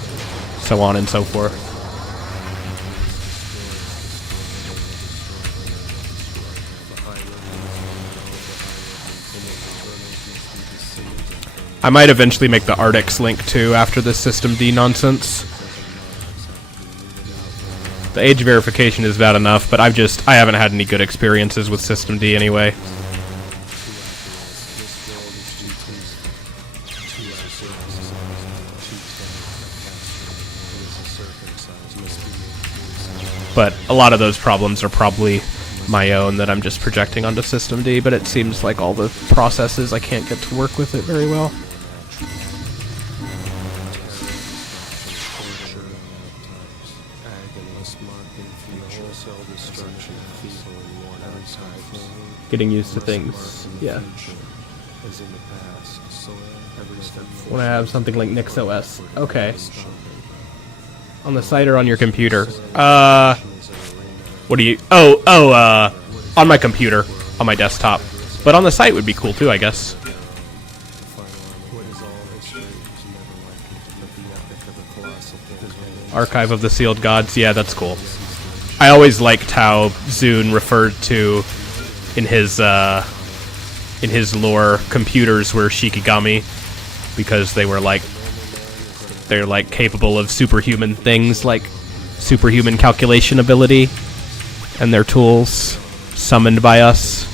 so on and so forth. I might eventually make the Artix link too after this systemd nonsense. The age verification is bad enough, but I haven't had any good experiences with systemd anyway. But a lot of those problems are probably my own that I'm just projecting onto systemd, but it seems like all the processes I can't get to work with it very well. Getting used to things, yeah. When I have something like NixOS, okay. On the site or on your computer? What do you... on my computer, on my desktop. But on the site would be cool too, I guess. Archive of the Sealed Gods, yeah, that's cool. I always liked how Zune referred to in his lore computers were Shikigami, because they're like capable of superhuman things like superhuman calculation ability, and their tools summoned by us.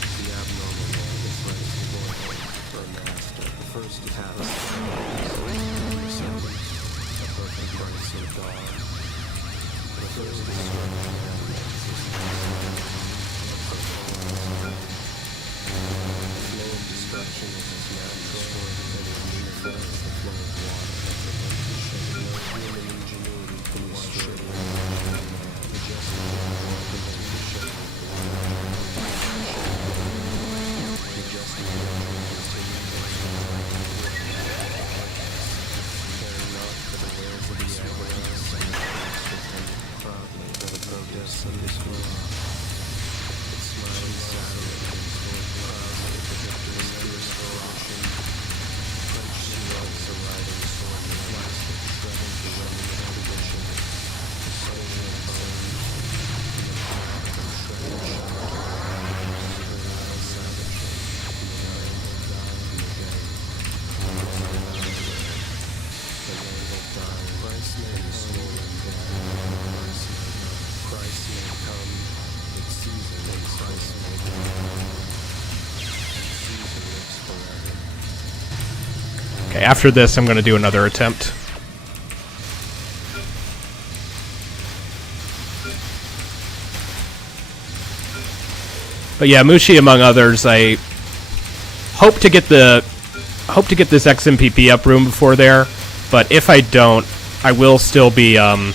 Okay, after this, I'm going to do another attempt. But yeah, Mushi among others. I hope to get this XMPP up room before there, but if I don't, I will still be I'll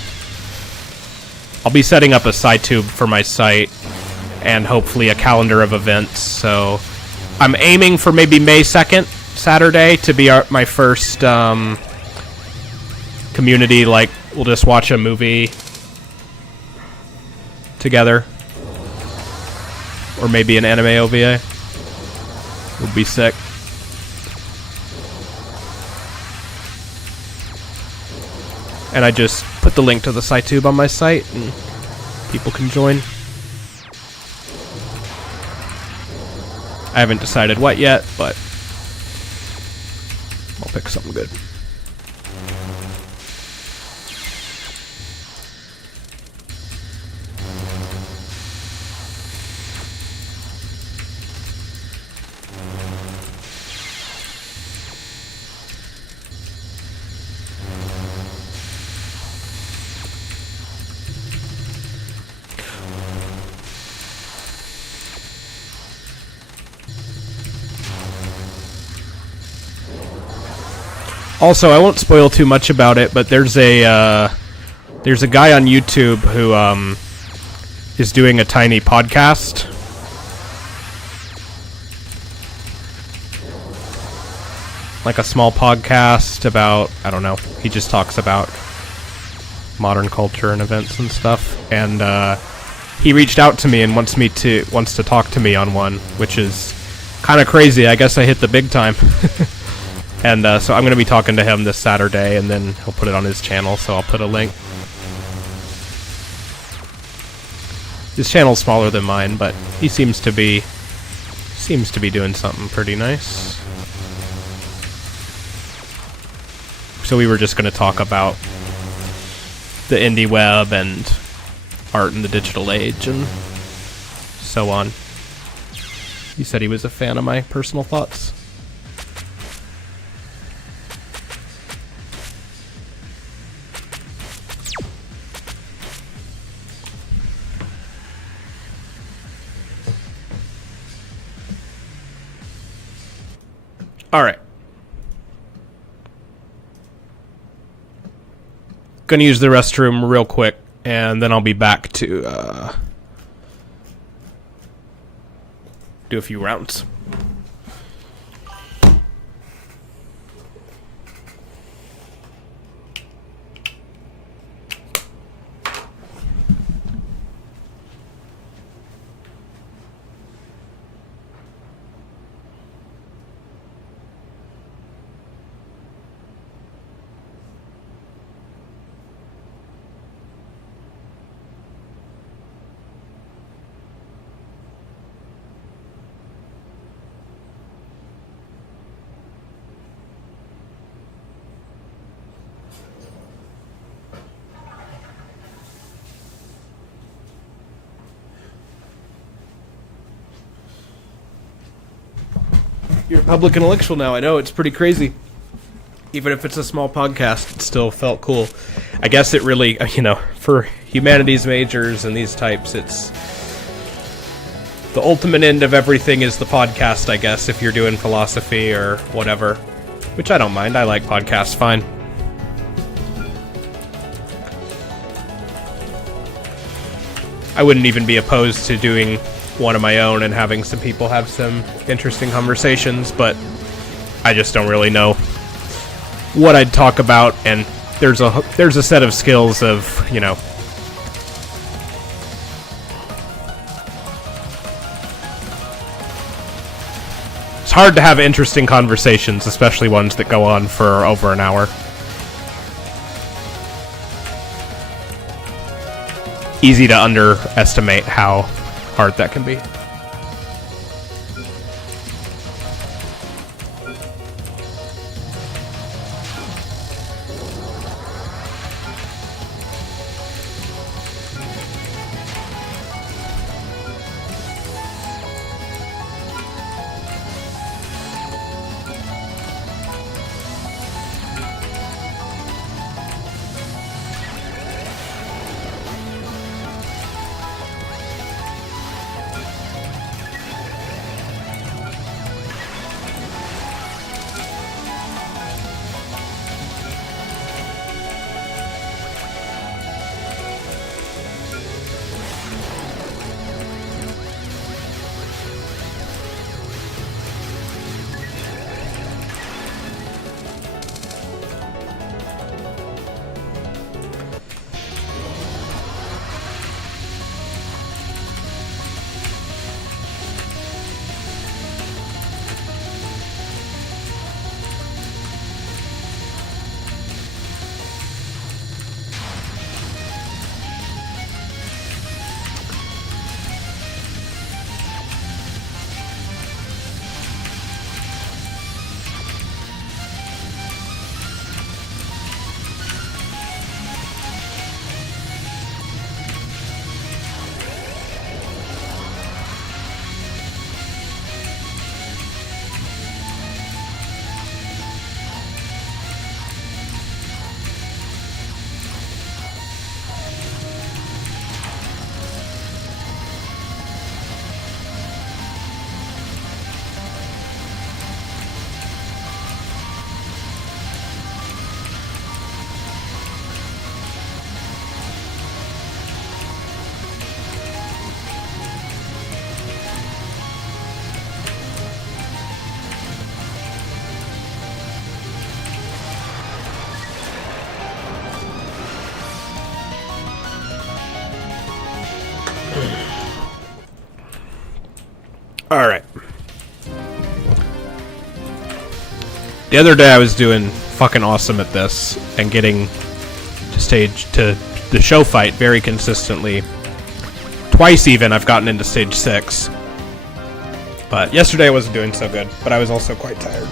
be setting up a side tube for my site and hopefully a calendar of events. So I'm aiming for maybe May 2nd, Saturday, to be my first community, like we'll just watch a movie together. Or maybe an anime OVA. Would be sick. And I just put the link to the SciTube on my site, and people can join. I haven't decided what yet, but I'll pick something good. Also, I won't spoil too much about it, but there's a guy on YouTube who is doing a tiny podcast. Like a small podcast about, I don't know, he just talks about modern culture and events and stuff. And he reached out to me and wants to talk to me on one, which is kind of crazy. I guess I hit the big time. And so I'm going to be talking to him this Saturday, and then he'll put it on his channel, so I'll put a link. His channel's smaller than mine, but he seems to be doing something pretty nice. So we were just going to talk about the indie web and art in the digital age and so on. He said he was a fan of my personal thoughts. Alright. Gonna use the restroom real quick, and then I'll be back to do a few rounds. You're public intellectual now. I know, it's pretty crazy. Even if it's a small podcast, it still felt cool. I guess it really, for humanities majors and these types, it's the ultimate end of everything is the podcast, I guess, if you're doing philosophy or whatever. Which I don't mind. I like podcasts fine. I wouldn't even be opposed to doing one of my own and having some people have some interesting conversations, but I just don't really know what I'd talk about, and there's a set of skills of, it's hard to have interesting conversations, especially ones that go on for over an hour. Easy to underestimate how hard that can be. Alright. The other day I was doing fucking awesome at this and getting to the show fight very consistently. Twice even I've gotten into stage 6. But yesterday I wasn't doing so good, but I was also quite tired.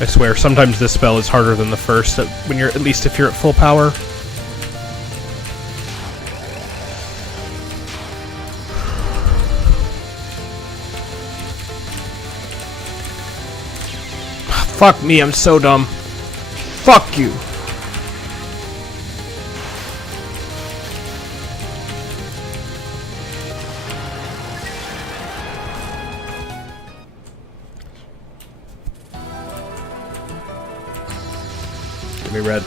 I swear, sometimes this spell is harder than the first, when you're, at least if you're at full power. Fuck me, I'm so dumb. Fuck you. Give me red.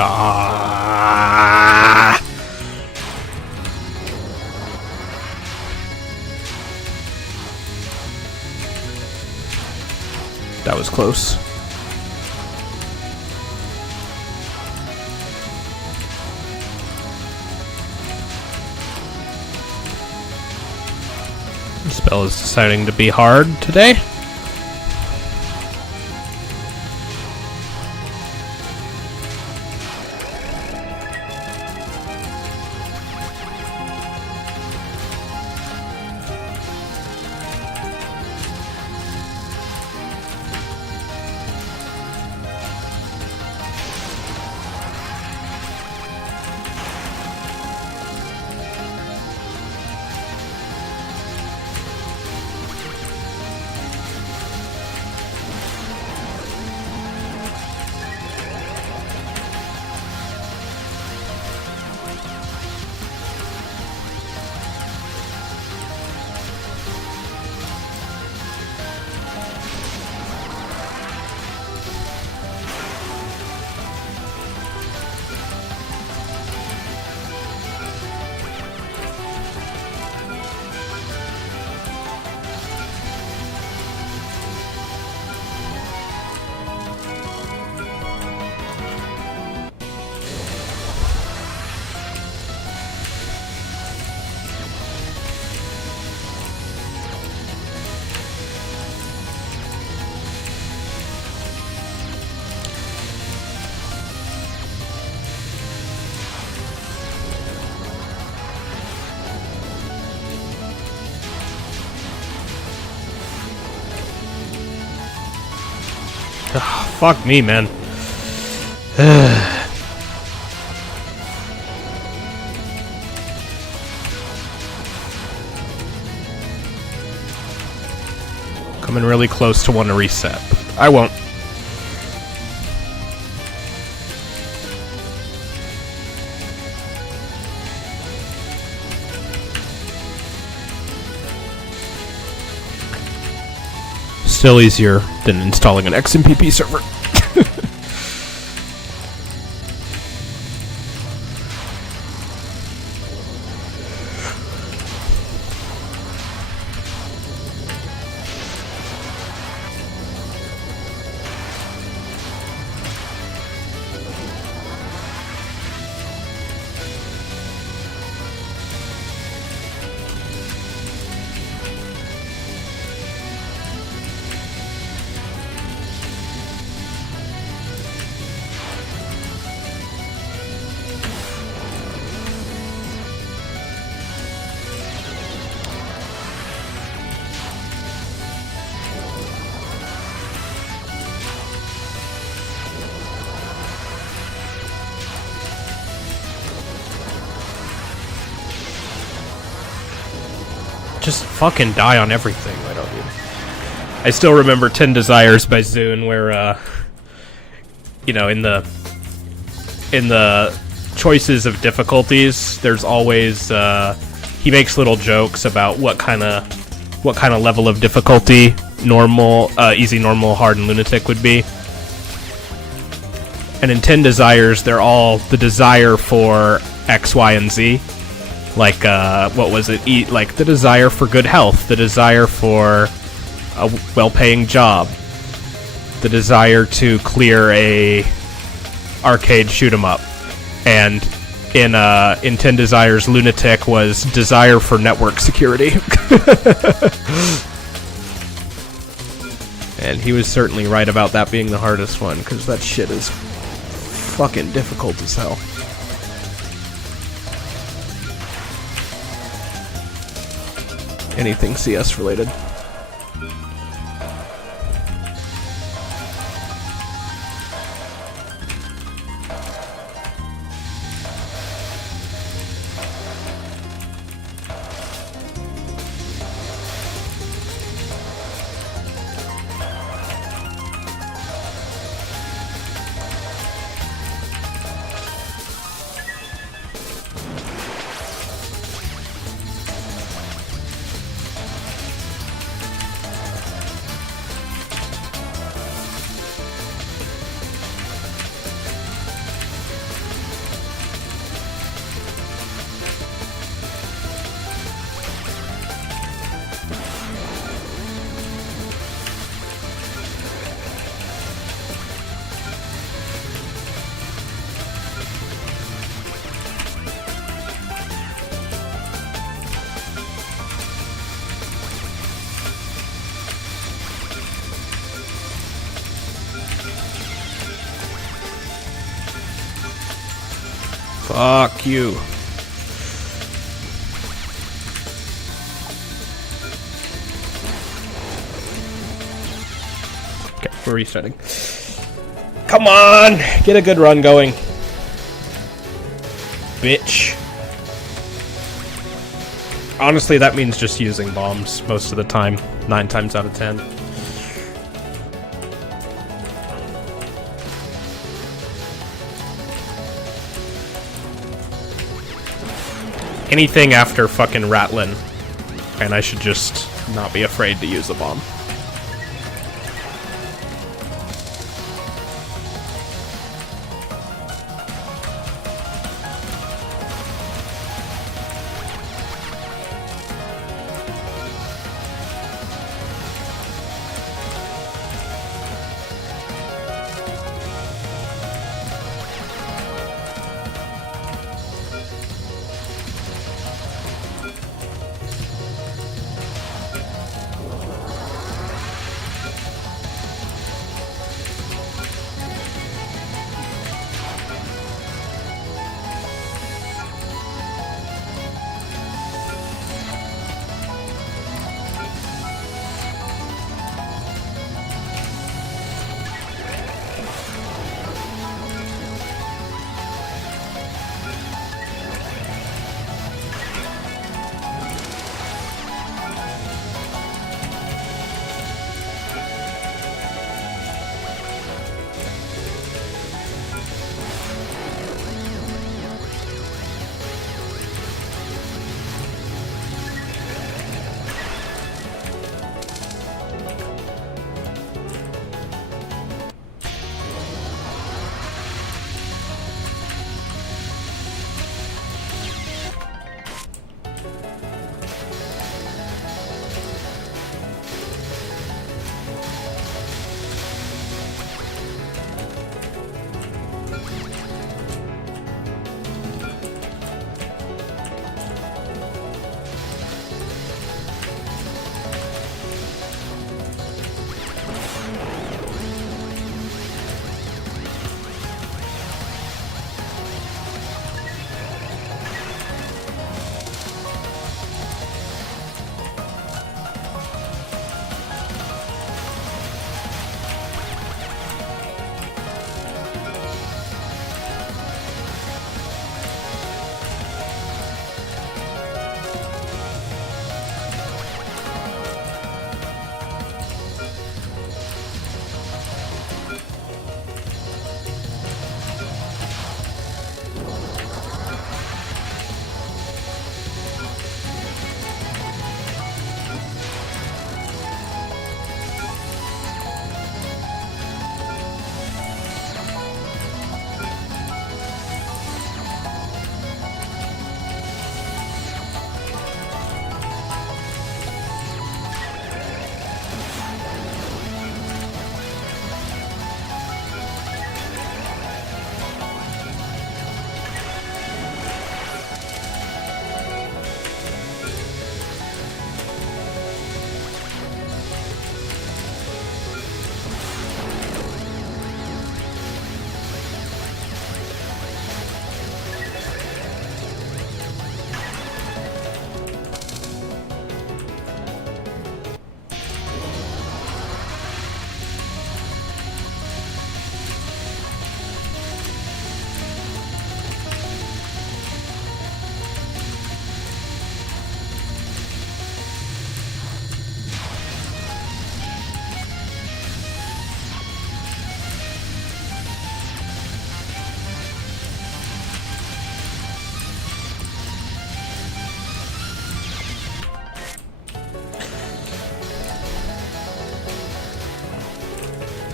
Ah. That was close. The spell is deciding to be hard today. Fuck me, man. Coming really close to want to reset. I won't. Still easier than installing an XMPP server. Just fucking die on everything. I don't need. I still remember 10 Desires by Zune, where you know, in the choices of difficulties, there's always he makes little jokes about what kind of level of difficulty normal, easy, normal, hard, and lunatic would be. And in 10 Desires, they're all the desire for X, Y, and Z. Like, what was it? Like, the desire for good health, the desire for a well-paying job, the desire to clear a arcade shoot-'em-up. And in 10 Desires, lunatic was desire for network security. And he was certainly right about that being the hardest one, because that shit is fucking difficult as hell. Anything CS related. Fuck you. Okay, we're restarting. Come on! Get a good run going. Bitch. Honestly, that means just using bombs most of the time. 9 times out of 10. Anything after fucking Ratlin, and I should just not be afraid to use a bomb.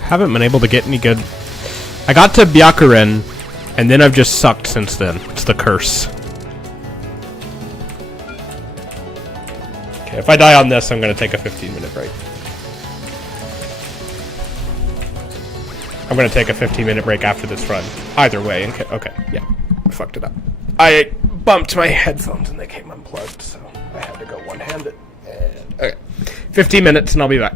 Haven't been able to get any good. I got to Byakuren, and then I've just sucked since then. It's the curse. Okay, if I die on this, I'm gonna take a 15-minute break. I'm gonna take a 15-minute break after this run. Either way, okay, yeah, I fucked it up. I bumped my headphones and they came unplugged, so I had to go one-handed. And okay, 15 minutes and I'll be back.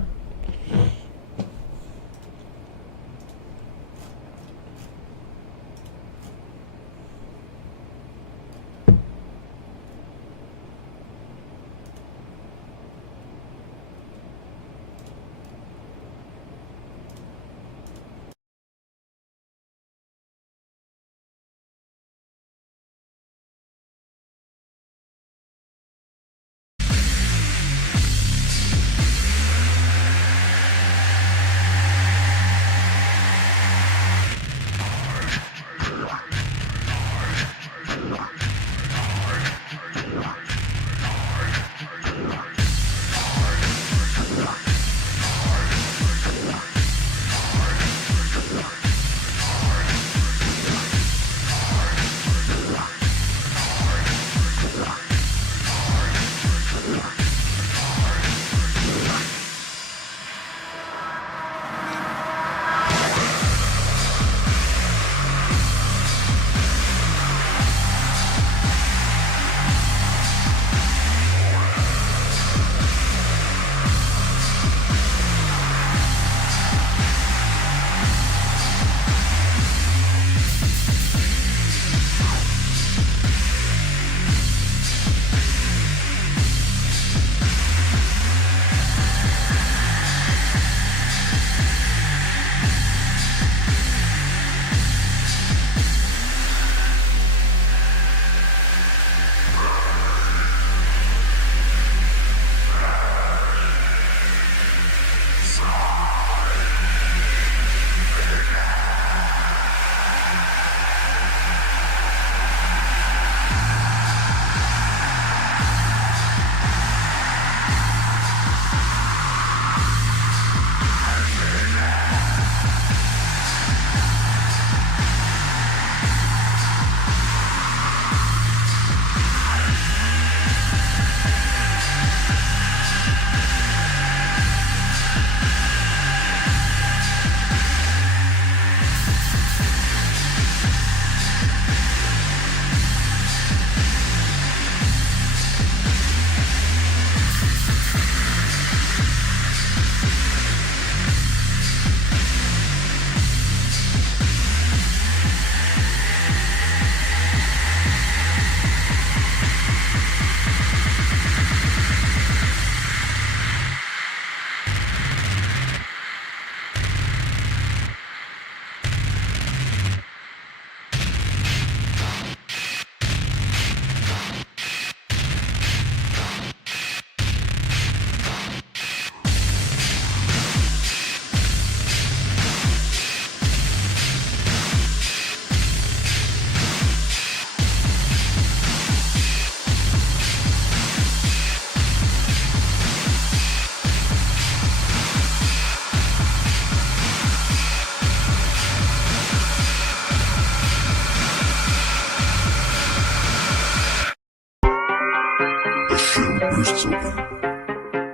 bursts open,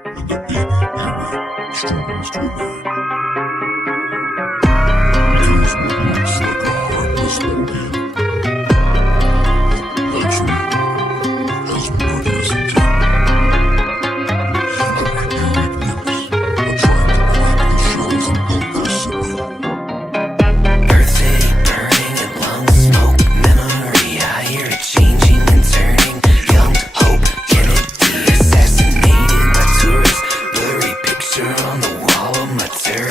and the big unit struggles to emerge. Kills what looks like a heartless ballgame. That's real, as murder as it can. A renewed menace, a trying to crack the shells and build this city. Earth city burning and lung smoke, memory, I hear it changing and turning. Young hope, Kennedy assassinated by tourists. Blurry picture on the wall of my terror.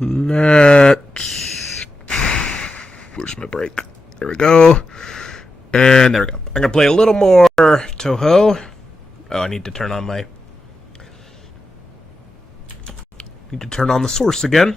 Let's... Where's my break? There we go. And there we go. I'm going to play a little more Toho. Oh, I need to turn on my... Need to turn on the source again.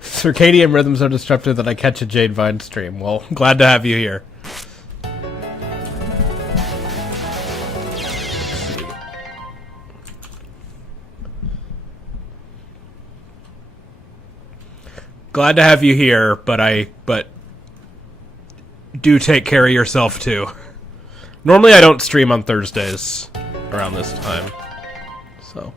Circadian rhythms are disrupted that I catch a Jade Vine stream. Well, glad to have you here. Glad to have you here, but do take care of yourself too. Normally I don't stream on Thursdays around this time. So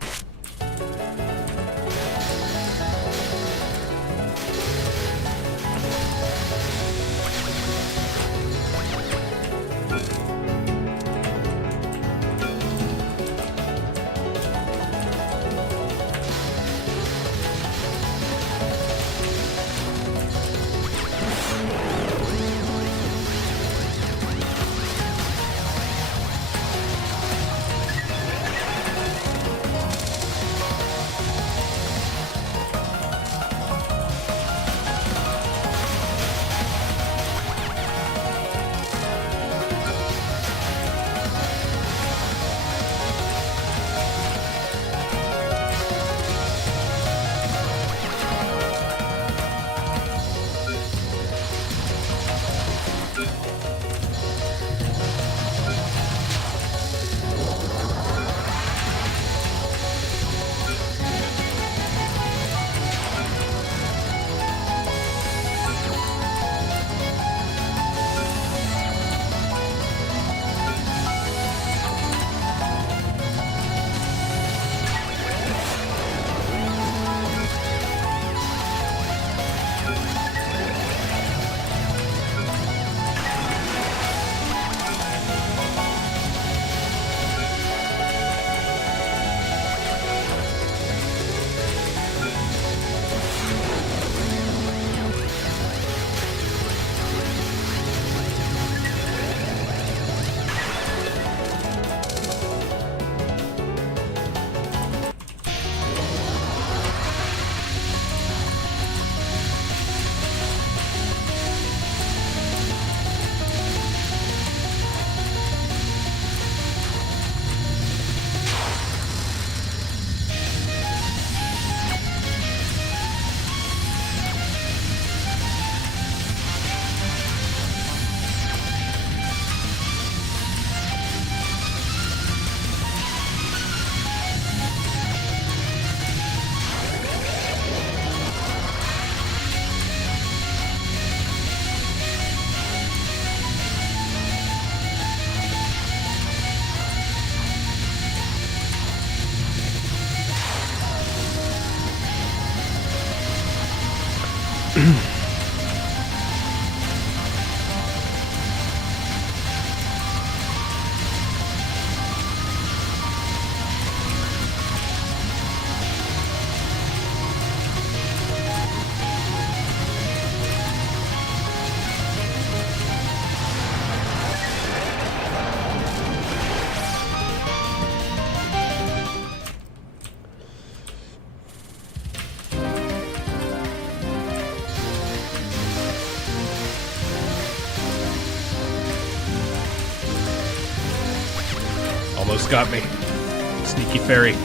almost got me. Sneaky fairy.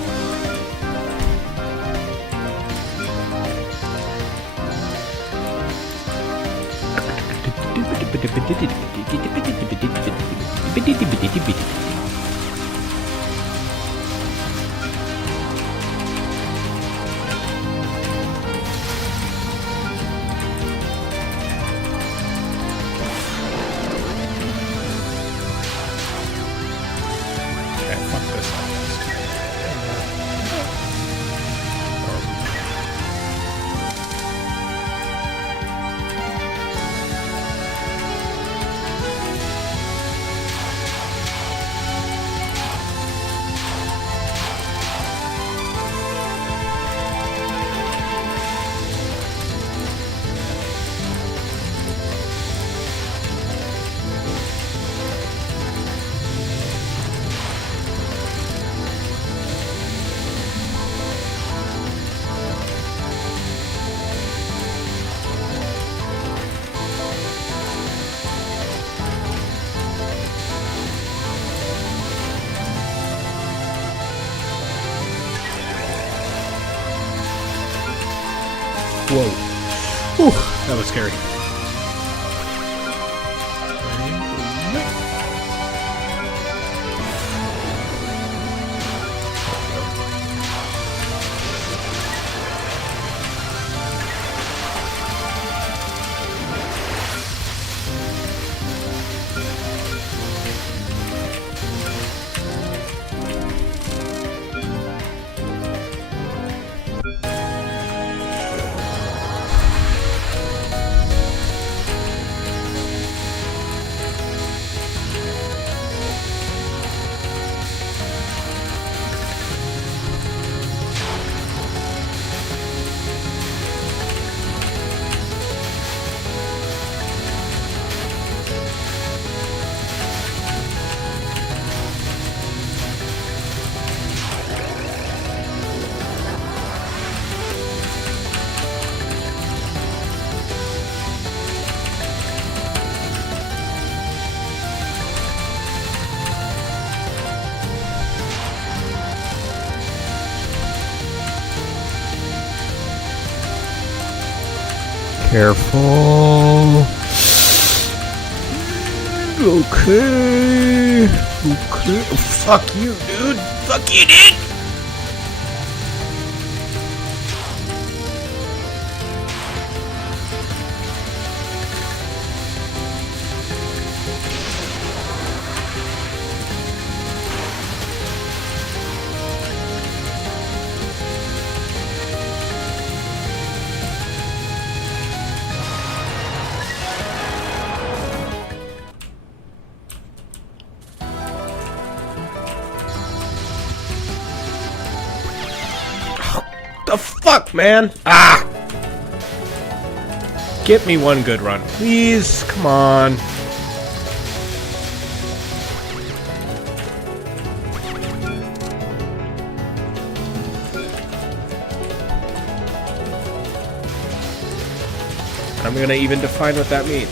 Whoa. Whew, that was scary. Careful. Okay. Okay. Fuck you, dude. Fuck you, dude. The fuck, man? Ah! Get me one good run, please. Come on. I'm gonna even define what that means.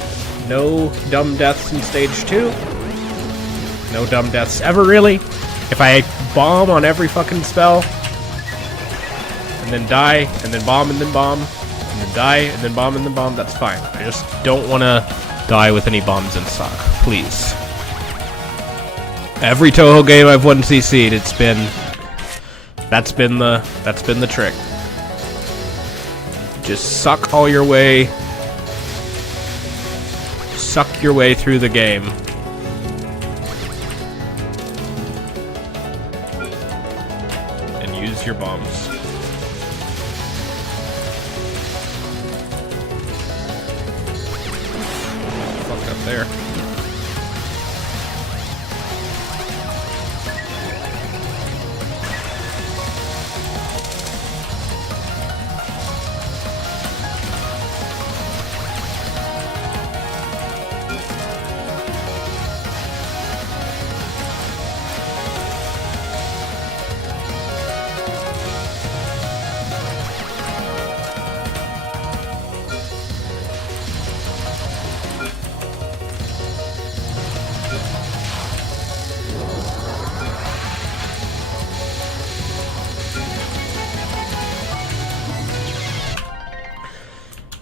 No dumb deaths in stage 2. No dumb deaths ever, really. If I bomb on every fucking spell, and then die, and then bomb, and then bomb, and then die, and then bomb, and then bomb, that's fine. I just don't want to die with any bombs in stock, please. Every Toho game I've won CC'd, that's been the trick. Just suck your way through the game. And use your bombs. Fuck up there.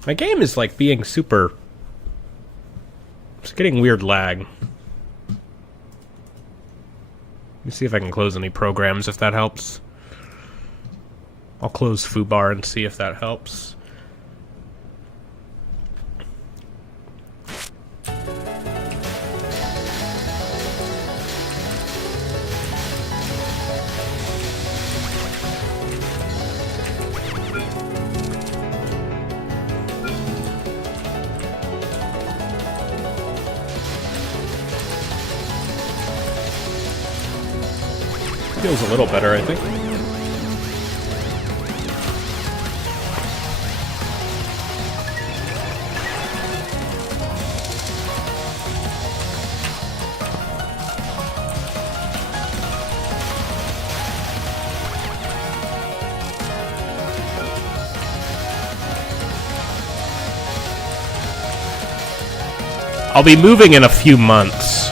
My game is like being super... It's getting weird lag. Let me see if I can close any programs if that helps. I'll close foobar and see if that helps. Feels a little better, I think. I'll be moving in a few months,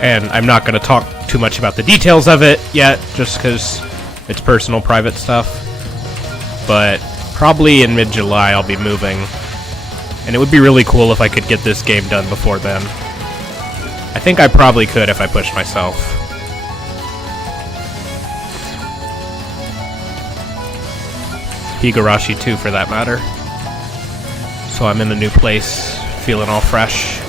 and I'm not going to talk too much about the details of it yet, just because it's personal, private stuff. But Probably in mid-July I'll be moving. And it would be really cool if I could get this game done before then. I think I probably could if I pushed myself. Higurashi too, for that matter. So I'm in a new place, feeling all fresh.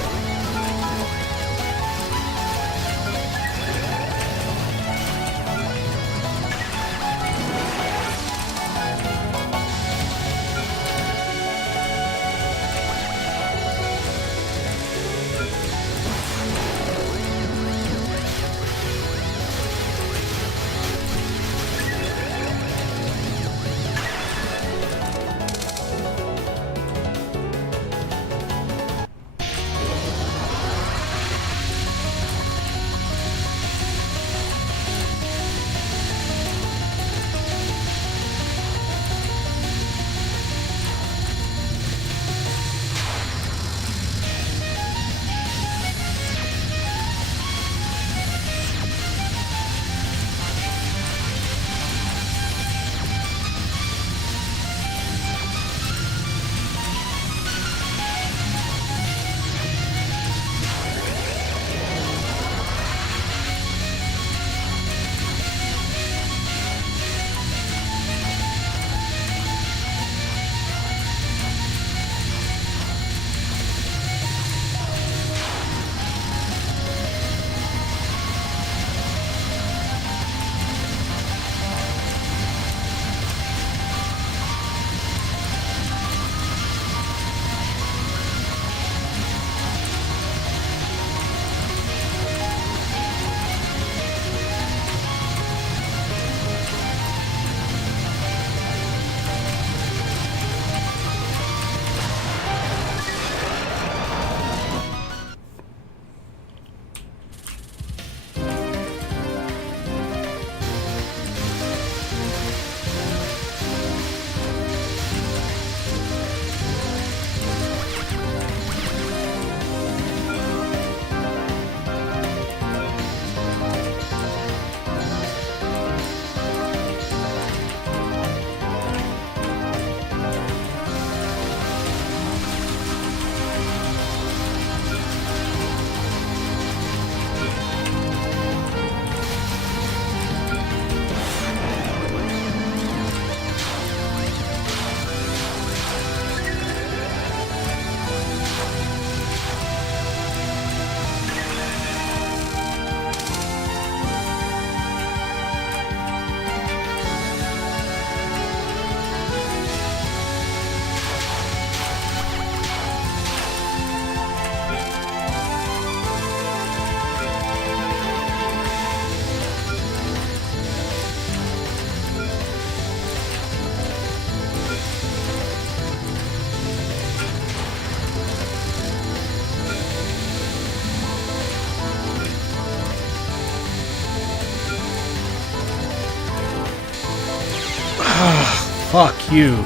Fuck you.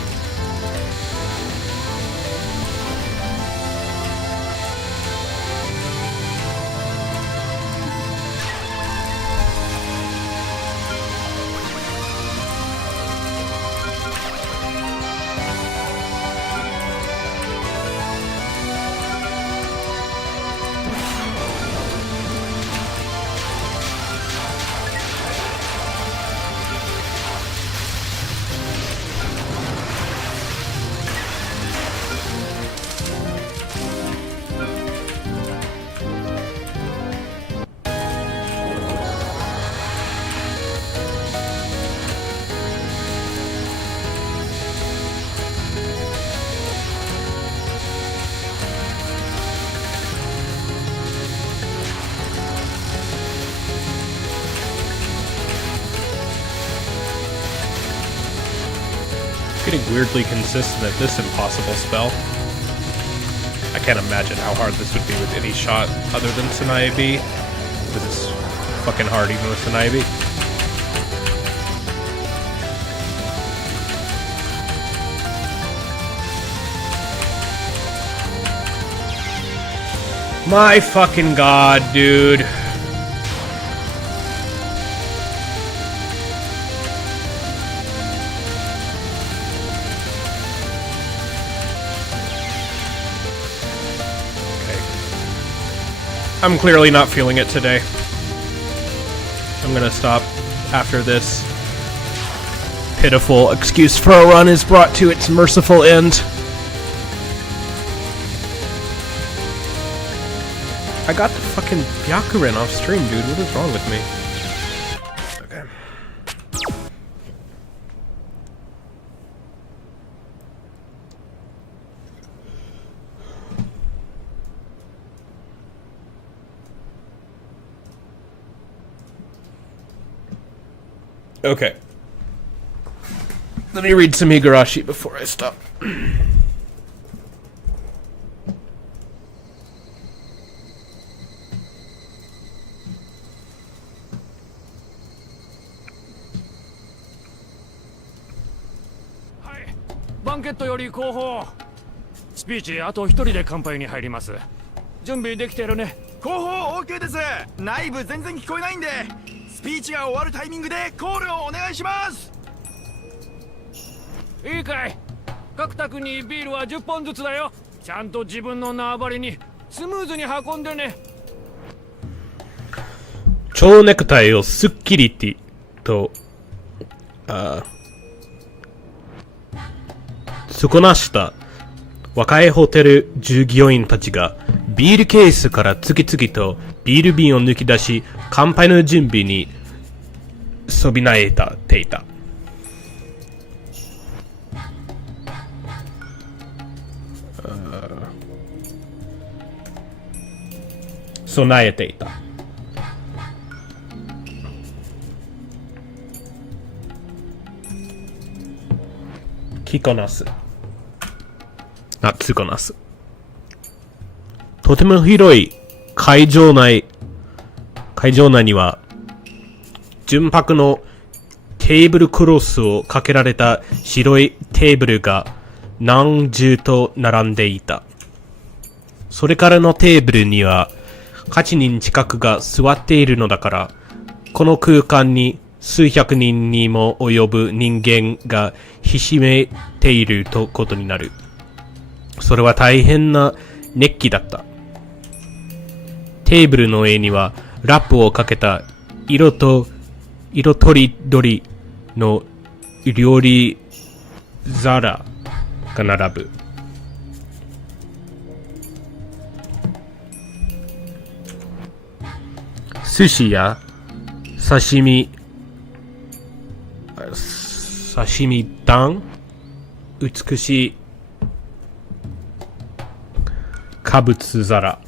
Getting weirdly consistent at this impossible spell. I can't imagine how hard this would be with any shot other than Sanae B. This is fucking hard even with Sanae B. My fucking god, dude. I'm clearly not feeling it today. I'm gonna stop after this pitiful excuse for a run is brought to its merciful end. I got the fucking Byakuren off stream, dude. What is wrong with me? Okay. Okay. Let me read some Higurashi before I stop. Hi. バンケットより後方。スピーチあと一人で乾杯に入ります。準備できてるね。後方 OK です。内部全然聞こえないんで、スピーチが終わるタイミングでコールをお願いします。いいかい。各宅にビールは10本ずつだよ。ちゃんと自分の縄張りにスムーズに運んでね。蝶ネクタイをスッキリティと底なした若いホテル従業員たちがビールケースから次々とビール瓶を抜き出し乾杯の準備にそびなえていた。備えていた。着こなす。着こなす。とても広い会場内には純白のテーブルクロスをかけられた白いテーブルが何重と並んでいた。それからのテーブルには8人近くが座っているのだから、この空間に数百人にも及ぶ人間がひしめているとことになる。それは大変な熱気だった。テーブルの上にはラップをかけた色とりどりの料理皿が並ぶ。寿司や刺身段、美しい化物皿、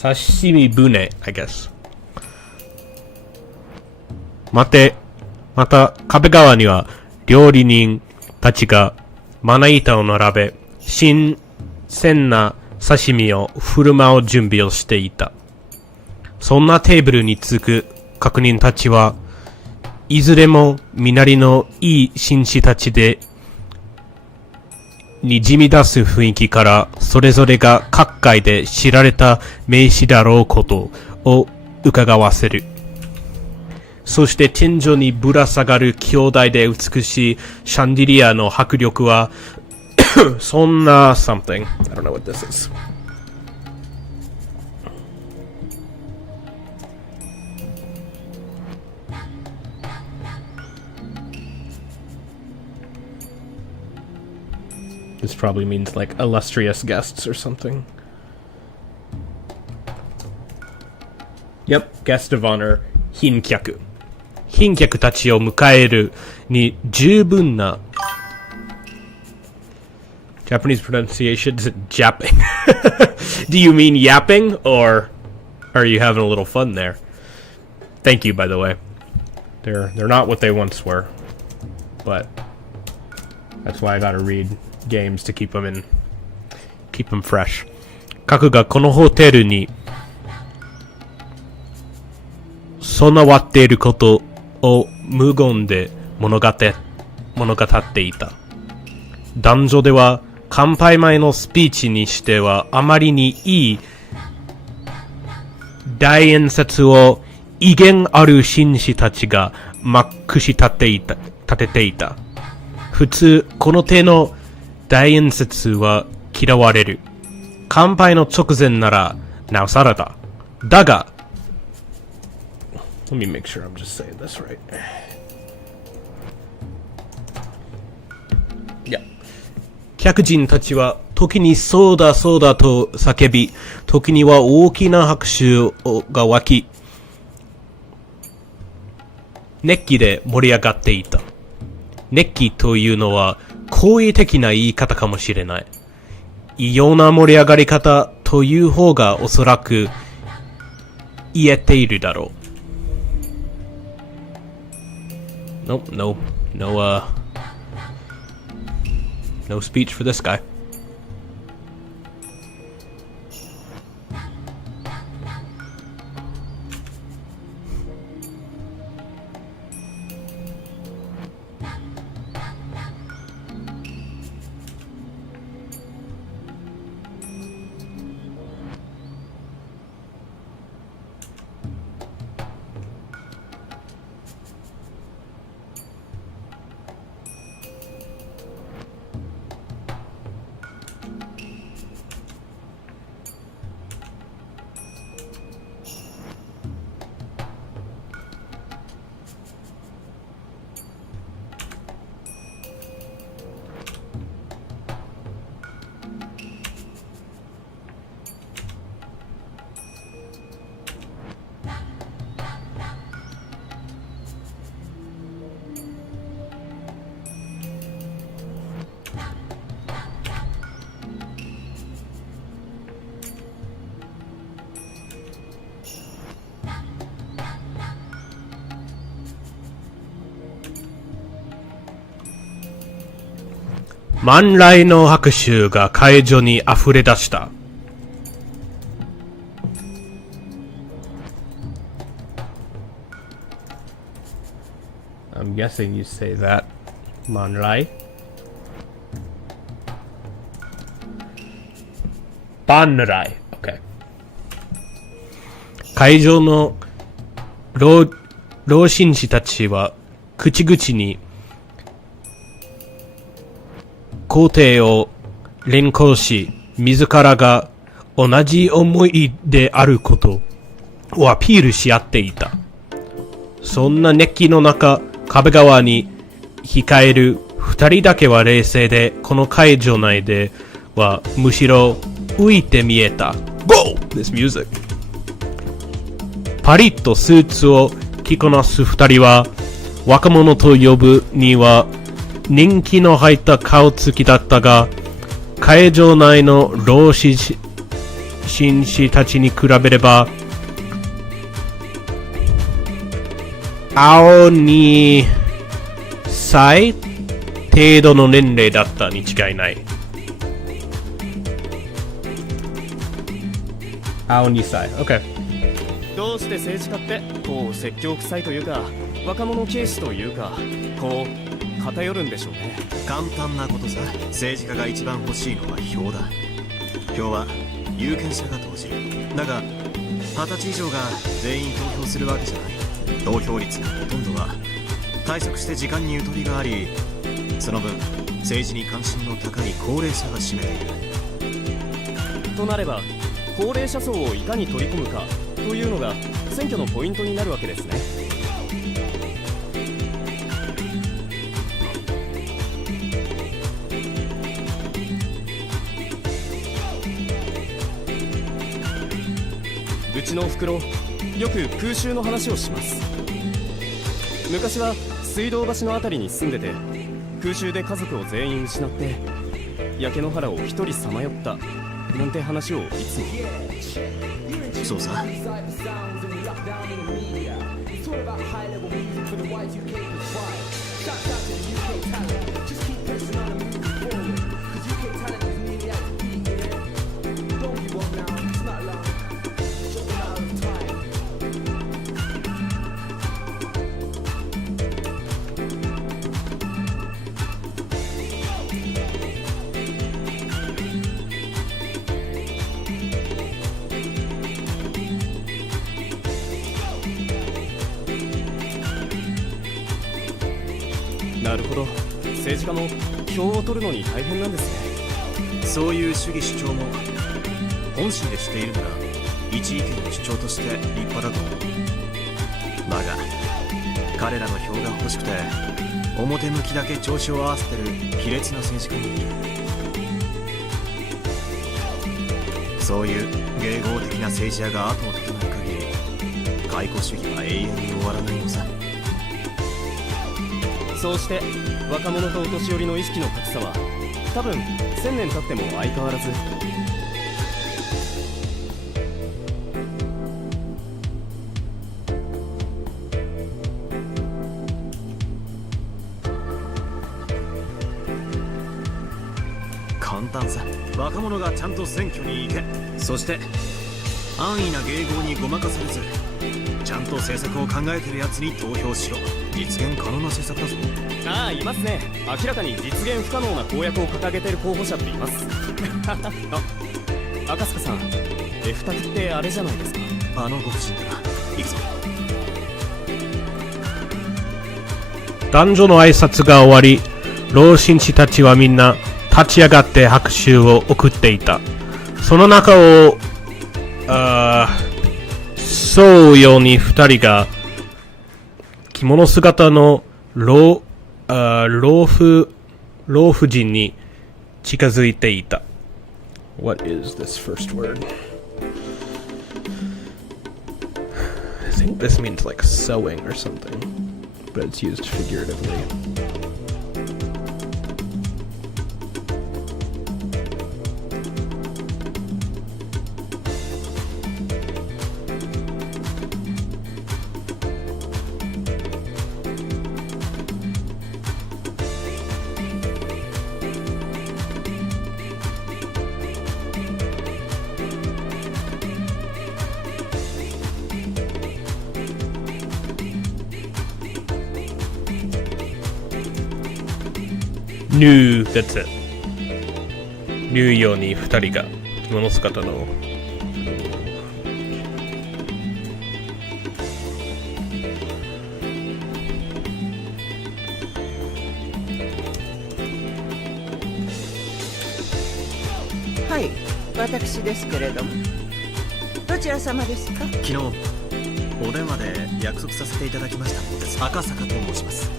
刺身船 I guess。 また壁側には料理人たちがまな板を並べ、新鮮な刺身を振る舞う準備をしていた。そんなテーブルにつく各人たちはいずれも身なりのいい紳士たちで、にじみ出す雰囲気からそれぞれが各界で知られた名士だろうことを伺わせる。そして天井にぶら下がる兄弟で美しいシャンデリアの迫力はそんな something. I don't know what this is. This probably means like illustrious guests or something. Yep, guest of honor, 賓客。賓客たちを迎えるに十分な Japanese pronunciation is japping. Do you mean yapping or are you having a little fun there? Thank you, by the way. They're not what they once were, but that's why I gotta read games to keep them fresh. 各がこのホテルに備わっていることを無言で物語っていた。男女では乾杯前のスピーチにしてはあまりにいい大演説を威厳ある紳士たちがまくし立てていた。普通この手の大演説は嫌われる。乾杯の直前ならなおさらだ。だが Let me make sure I'm just saying this right. Yeah. 客人たちは時にそうだそうだと叫び、時には大きな拍手が湧き、熱気で盛り上がっていた。熱気というのは好意的な言い方かもしれない。異様な盛り上がり方という方がおそらく言えているだろう。No speech for this guy.万来の拍手が会場に溢れ出した。I'm guessing you say that. 万来。万来。Okay. 会場の老紳士たちは口々に皇帝を連行し、自らが同じ思いであることをアピールし合っていた。そんな熱気の中、壁側に控える二人だけは冷静で、この会場内ではむしろ浮いて見えた。Go! This music. パリッとスーツを着こなす二人は、若者と呼ぶには人気の入った顔つきだったが、会場内の老紳士たちに比べれば、青2歳程度の年齢だったに違いない。青2歳。OK。どうして政治家ってこう説教臭いというか、若者軽視というか、こう偏るんでしょうね。簡単なことさ。政治家が一番欲しいのは票だ。票は有権者が投じる。だが20歳以上が全員投票するわけじゃない。投票率のほとんどは退職して時間にゆとりがあり、その分政治に関心の高い高齢者が占めている。となれば高齢者層をいかに取り込むかというのが選挙のポイントになるわけですね。うちのおふくろよく空襲の話をします。昔は水道橋のあたりに住んでて、空襲で家族を全員失って焼け野原を一人さまよったなんて話をいつも。そうさ。なるほど、政治家も票を取るのに大変なんですね。そういう主義主張も本心でしているなら一意見の主張として立派だと思う。だが彼らの票が欲しくて表向きだけ調子を合わせてる卑劣な政治家もいる。そういう迎合的な政治家が後を絶たない限り解雇主義は永遠に終わらないのさ。そうして若者とお年寄りの意識の格差は多分1000年経っても相変わらず。簡単さ。若者がちゃんと選挙に行け。そして安易な迎合にごまかされずちゃんと政策を考えてるやつに投票しろ。実現可能な政策だぞ。ああ、いますね。明らかに実現不可能な公約を掲げてる候補者っていますあ、赤塚さん、F タクってあれじゃないですか。あのご婦人だな。行くぞ。男女の挨拶が終わり、老紳士たちはみんな立ち上がって拍手を送っていた。その中をそうように二人が着物姿の老婦人に近づいていた。What is this first word? I think this means like sewing or something, but it's used figuratively. New, that's it. New ように二人が着物姿のはい、私ですけれども。どちら様ですか？昨日お電話で約束させていただきましたのです。赤坂と申します。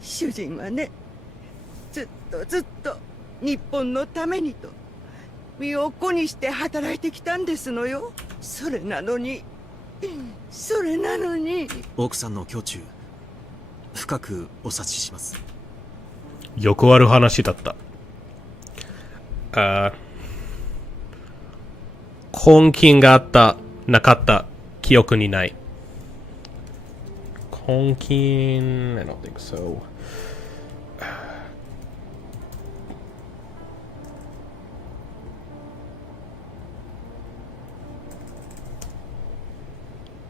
主人はね、ずっと日本のためにと身を粉にして働いてきたんですのよ。それなのに奥さんの胸中深くお察しします。よくある話だった。婚金があったなかった記憶にない。婚金 I don't think so.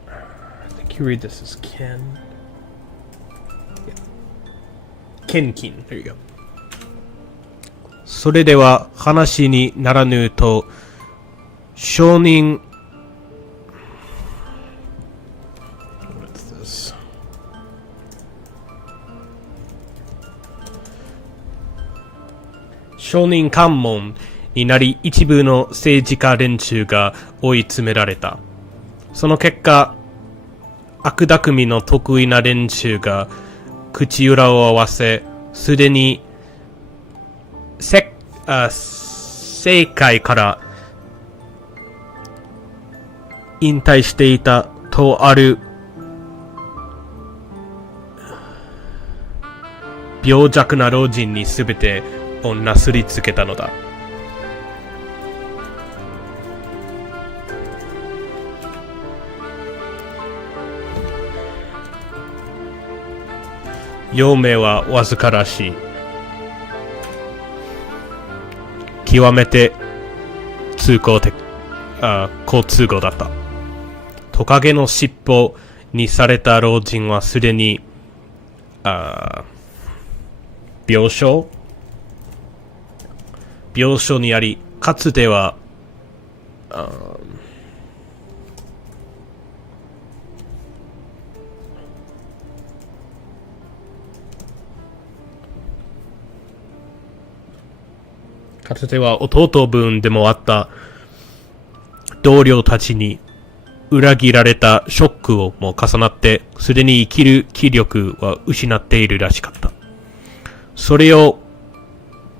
I think you read this as kin. Yeah. Kinkin. There you go. それでは話にならぬと証人証人喚問になり一部の政治家連中が追い詰められた。その結果、悪巧みの得意な連中が口裏を合わせ、すでに政界から引退していたとある病弱な老人にすべてをなすりつけたのだ。幼命はわずからしい。極めて交通語だった。トカゲの尻尾にされた老人はすでに病床にあり、かつては弟分でもあった同僚たちに裏切られたショックをも重なって、すでに生きる気力は失っているらしかった。それを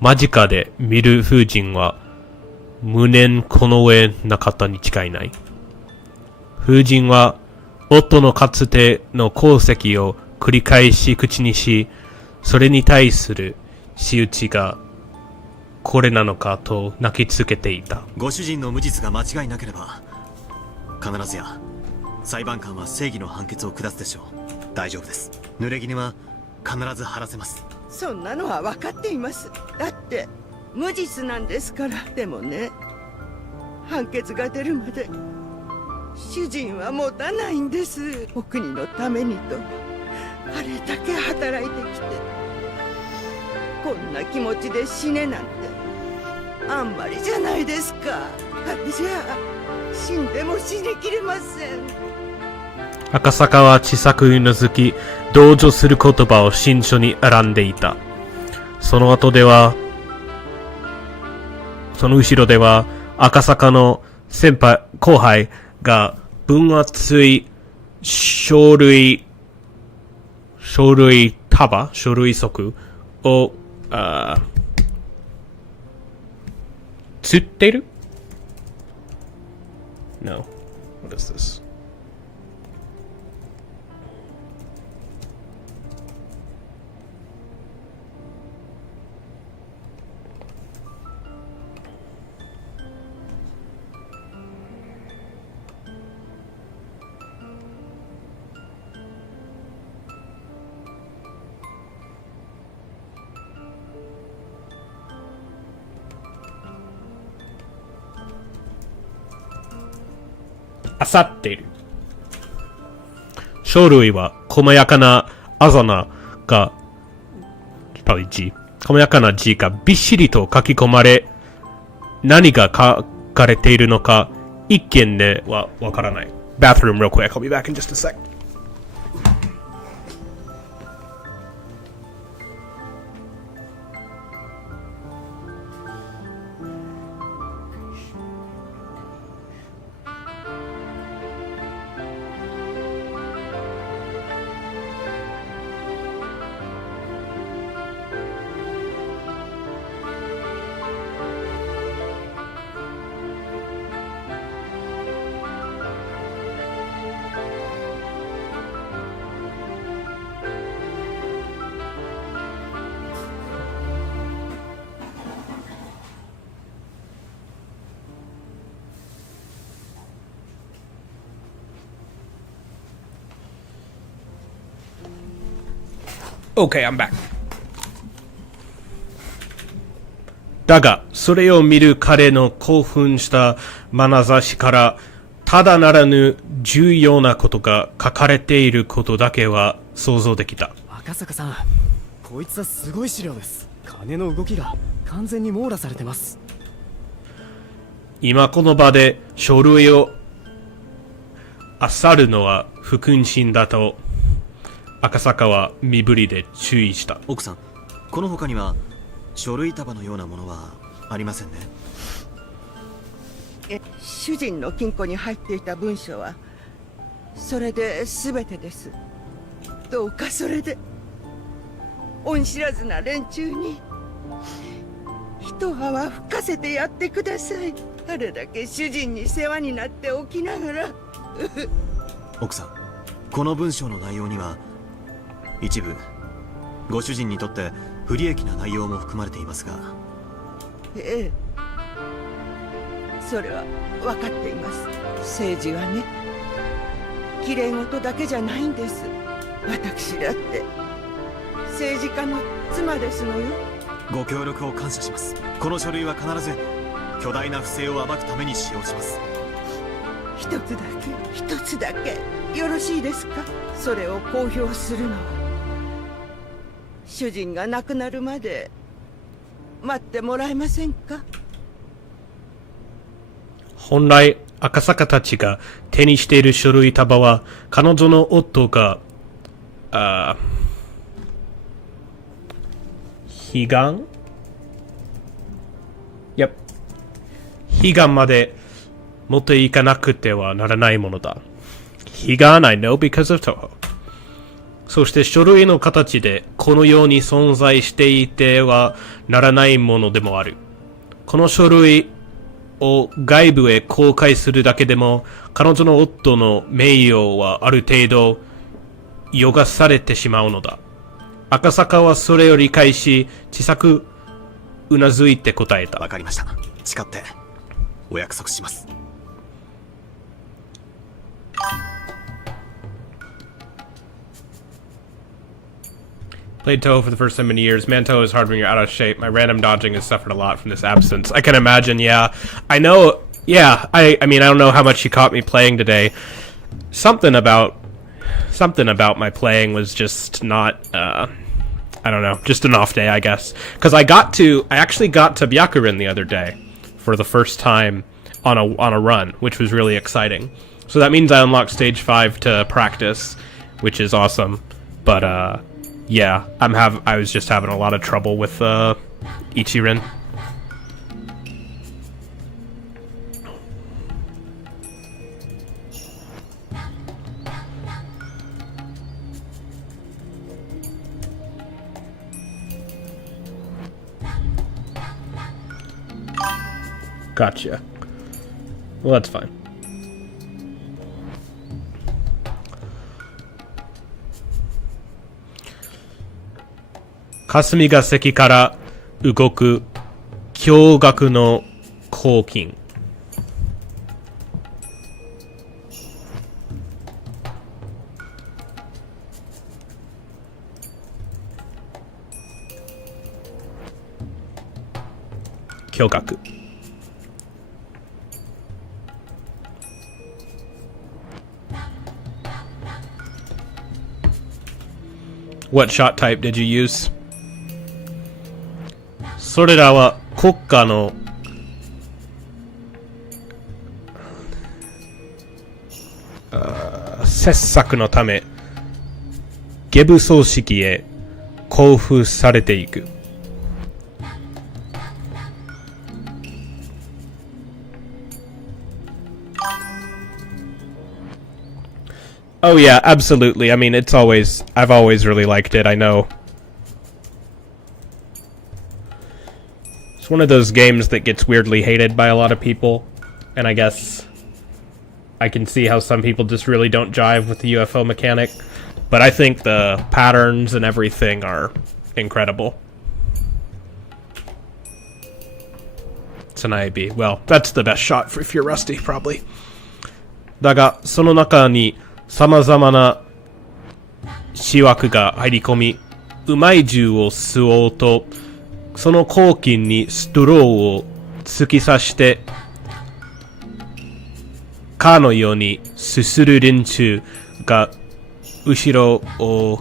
間近で見る婦人は無念この上なかったに違いない。婦人は夫のかつての功績を繰り返し口にし、それに対する仕打ちがこれなのかと泣きつけていた。ご主人の無実が間違いなければ、必ずや裁判官は正義の判決を下すでしょう。大丈夫です。濡れ衣は必ず晴らせます。そんなのは分かっています。だって無実なんですから。でもね、判決が出るまで主人は持たないんです。お国のためにとあれだけ働いてきて、こんな気持ちで死ねなんてあんまりじゃないですか。あれじゃあ死んでも死にきれません。赤坂は小さくうなずき、同情する言葉を慎重に選んでいた。その後ろでは赤坂の後輩が分厚い書類束を釣っている？ No. What is this?あさっている。書類は細やかな細やかな字がびっしりと書き込まれ、何が書かれているのか一見ではわからない。Bathroom real quick. I'll be back in just a sec. Okay, I'm back. だが、それを見る彼の興奮した眼差しから、ただならぬ重要なことが書かれていることだけは想像できた。赤坂さん、こいつはすごい資料です。金の動きが完全に網羅されてます。今この場で書類を漁るのは不謹慎だと赤坂は身振りで注意した。奥さん、この他には書類束のようなものはありませんね。主人の金庫に入っていた文書はそれで全てです。どうかそれで恩知らずな連中に一泡吹かせてやってください。あれだけ主人に世話になっておきながら。奥さん、この文章の内容には一部ご主人にとって不利益な内容も含まれていますが。ええ、それは分かっています。政治はね、綺麗事だけじゃないんです。私だって政治家の妻ですのよ。ご協力を感謝します。この書類は必ず巨大な不正を暴くために使用します。一つだけよろしいですか？それを公表するのは主人が亡くなるまで待ってもらえませんか？本来赤坂たちが手にしている書類束は彼女の夫が悲願悲願まで持っていかなくてはならないものだ。悲願 I know because of Toho。 そして書類の形でこのように存在していてはならないものでもある。この書類を外部へ公開するだけでも彼女の夫の名誉はある程度汚されてしまうのだ。赤坂はそれを理解し小さくうなずいて答えた。わかりました。誓ってお約束します。Played Toho for the first time in years. Man, Toho is hard when you're out of shape. My random dodging has suffered a lot from this absence. I can imagine, yeah. I know, yeah, I mean, I don't know how much you caught me playing today. Something about my playing was just not, I don't know, just an off day, I guess. Because I actually got to Byakurin the other day for the first time on a run, which was really exciting. So that means I unlocked stage 5 to practice, which is awesome. But, yeah, I was just having a lot of trouble with Ichirin. Gotcha. Well, that's fine. Kasumiが席から動く驚愕の黄金。驚愕。What shot type did you use? それらは国家の切削のため下部組織へ交付されていく。Oh yeah, absolutely. I mean, I've always really liked it, I know. It's one of those games that gets weirdly hated by a lot of people, and I guess I can see how some people just really don't jive with the UFO mechanic, but I think the patterns and everything are incredible. It's an IB. Well, that's the best shot if you're rusty, probably. だが、その中に様々な思惑が入り込み、うまい銃を吸おうと、その黄金にストローを突き刺して、かのようにすする連中が後ろを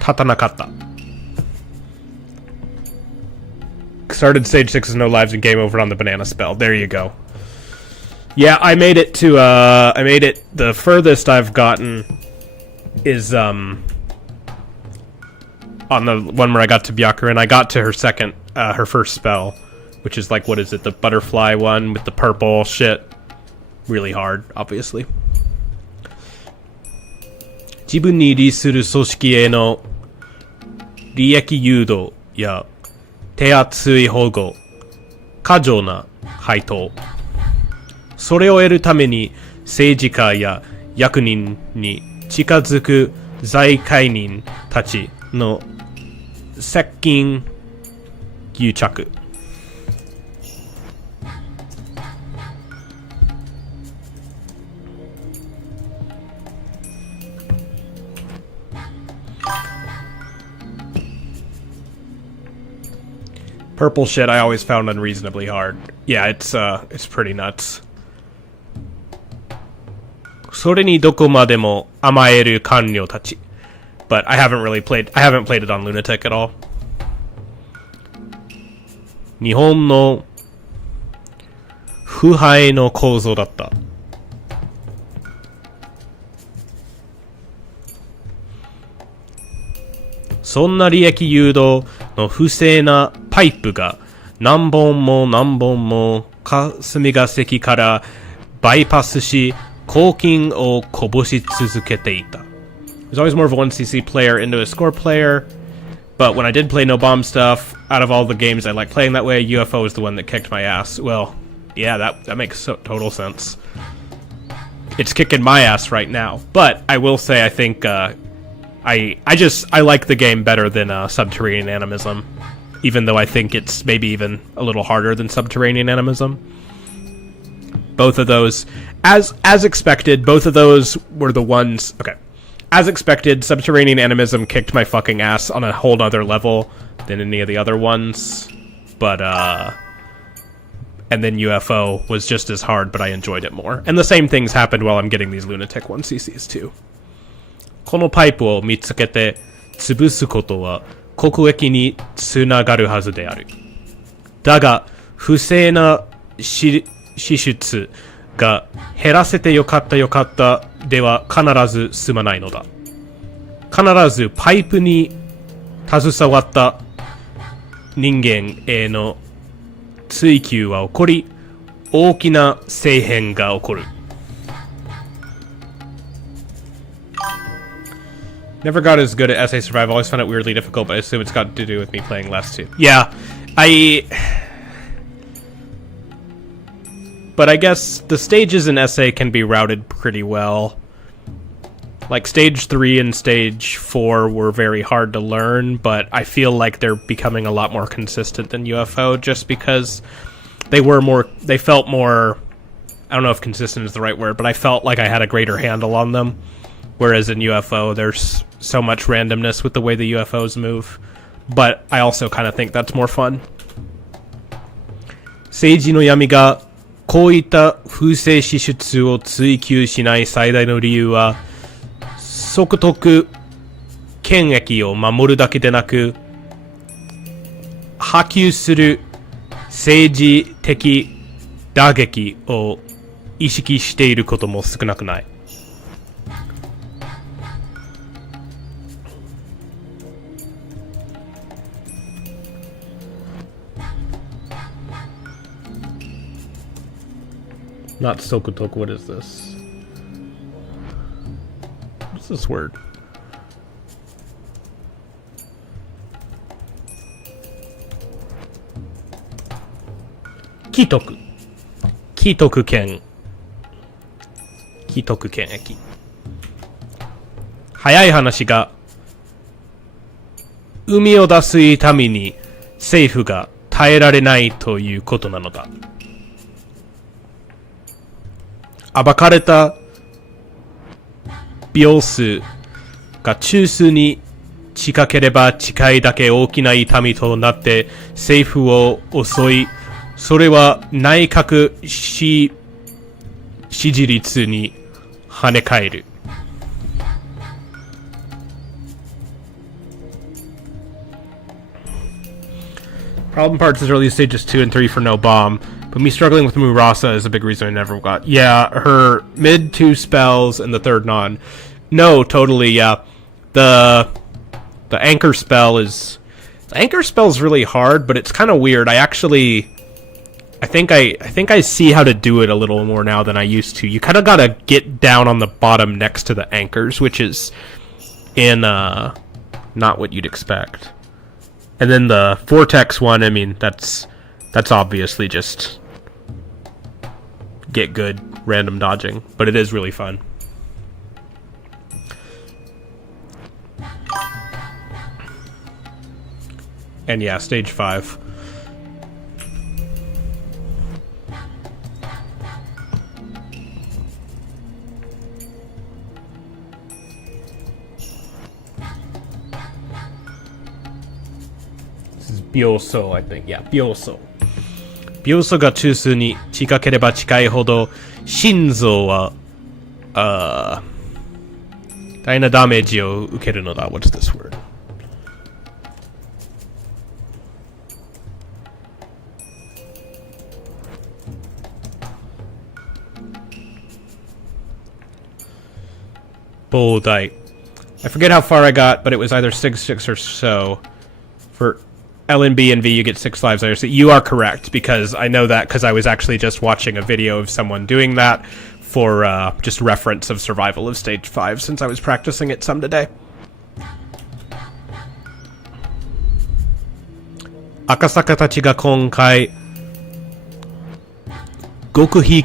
立たなかった。Started stage 6 with no lives and game over on the banana spell. There you go. Yeah, I made it, the furthest I've gotten is, on the one where I got to Byakurin. I got to her first spell, which is like, what is it, the butterfly one with the purple shit. Really hard, obviously. 自分に利する組織への利益誘導や手厚い保護、過剰な配当。それを得るために政治家や役人に近づく財界人たちの接近癒着。Purple shit I always found unreasonably hard. Yeah, it's pretty nuts. それにどこまでも甘える官僚たち。But I haven't played it on Lunatic at all. 日本の腐敗の構造だった。そんな利益誘導の不正なパイプが何本も霞が関からバイパスし公金をこぼし続けていた。There's always more of a 1cc player into a score player, but when I did play no bomb stuff, out of all the games I like playing that way, UFO is the one that kicked my ass. Well, yeah, that makes total sense. It's kicking my ass right now, but I will say I think I like the game better than Subterranean Animism, even though I think it's maybe even a little harder than Subterranean Animism. Both of those, as expected, both of those were the ones. Okay, as expected, Subterranean Animism kicked my fucking ass on a whole nother level than any of the other ones, but and then UFO was just as hard, but I enjoyed it more. And the same things happened while I'm getting these Lunatic 1cc's too. このパイプを見つけて潰すことは国益につながるはずである。だが、不正な支出が減らせてよかったでは必ず済まないのだ。必ずパイプに携わった人間への追及は起こり、大きな政変が起こる。Never got as good at essay survival. Always found it weirdly difficult, but I assume it's got to do with me playing less too. Yeah, but I guess the stages in essay can be routed pretty well. Like stage 3 and stage 4 were very hard to learn, but I feel like they're becoming a lot more consistent than UFO just because they felt more, I don't know if consistent is the right word, but I felt like I had a greater handle on them. Whereas in UFO, there's so much randomness with the way the UFOs move. But I also kind of think that's more fun. 政治の闇がこういった風正支出を追求しない最大の理由は、即得権益を守るだけでなく、波及する政治的打撃を意識していることも少なくない。Not Sokotok, what is this? What's this word? Kitoku. Kitoku ken. Kitoku ken eki. 早い話が、海を出すために政府が耐えられないということなのだ。暴かれた秒数が中枢に近ければ近いだけ大きな痛みとなって政府を襲い、それは内閣支持率に跳ね返る。Problem parts is early stages 2 and 3 for no bomb. But me struggling with Murasa is a big reason I never got. Yeah, her mid 2 spells and the third non. No, totally, yeah. The anchor spell is... The anchor spell's really hard, but it's kind of weird. I think I see how to do it a little more now than I used to. You kind of gotta get down on the bottom next to the anchors, which is in not what you'd expect. And then the Vortex one, I mean, that's obviously just get good random dodging, but it is really fun. And yeah, stage 5. This is Byoso, I think. Yeah, Byoso. Byoso が中枢に近ければ近いほど、心臓は、大変なダメージを受けるのだ。What's this word? Bodai. I forget how far I got, but it was either 6 or so. For L and B and V, you get 6 lives. You are correct, because I know that because I was actually just watching a video of someone doing that for just reference of survival of stage 5, since I was practicing it some today. Akasaka たちが今回極秘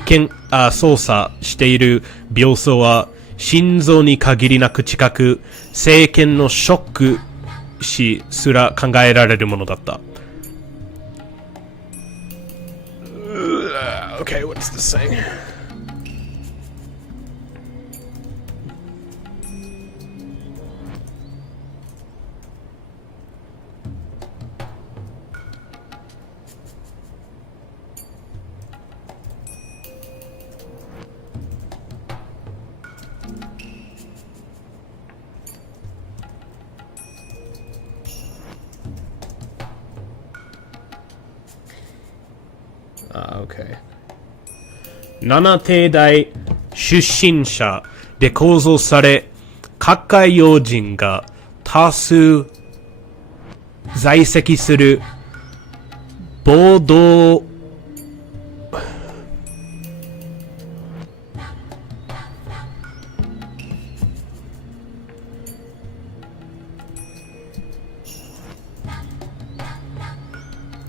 操作している病巣は心臓に限りなく近く、生検のショック死すら考えられるものだった。Okay, what's this saying? Okay. 7帝大出身者で構造され、各界要人が多数在籍する暴動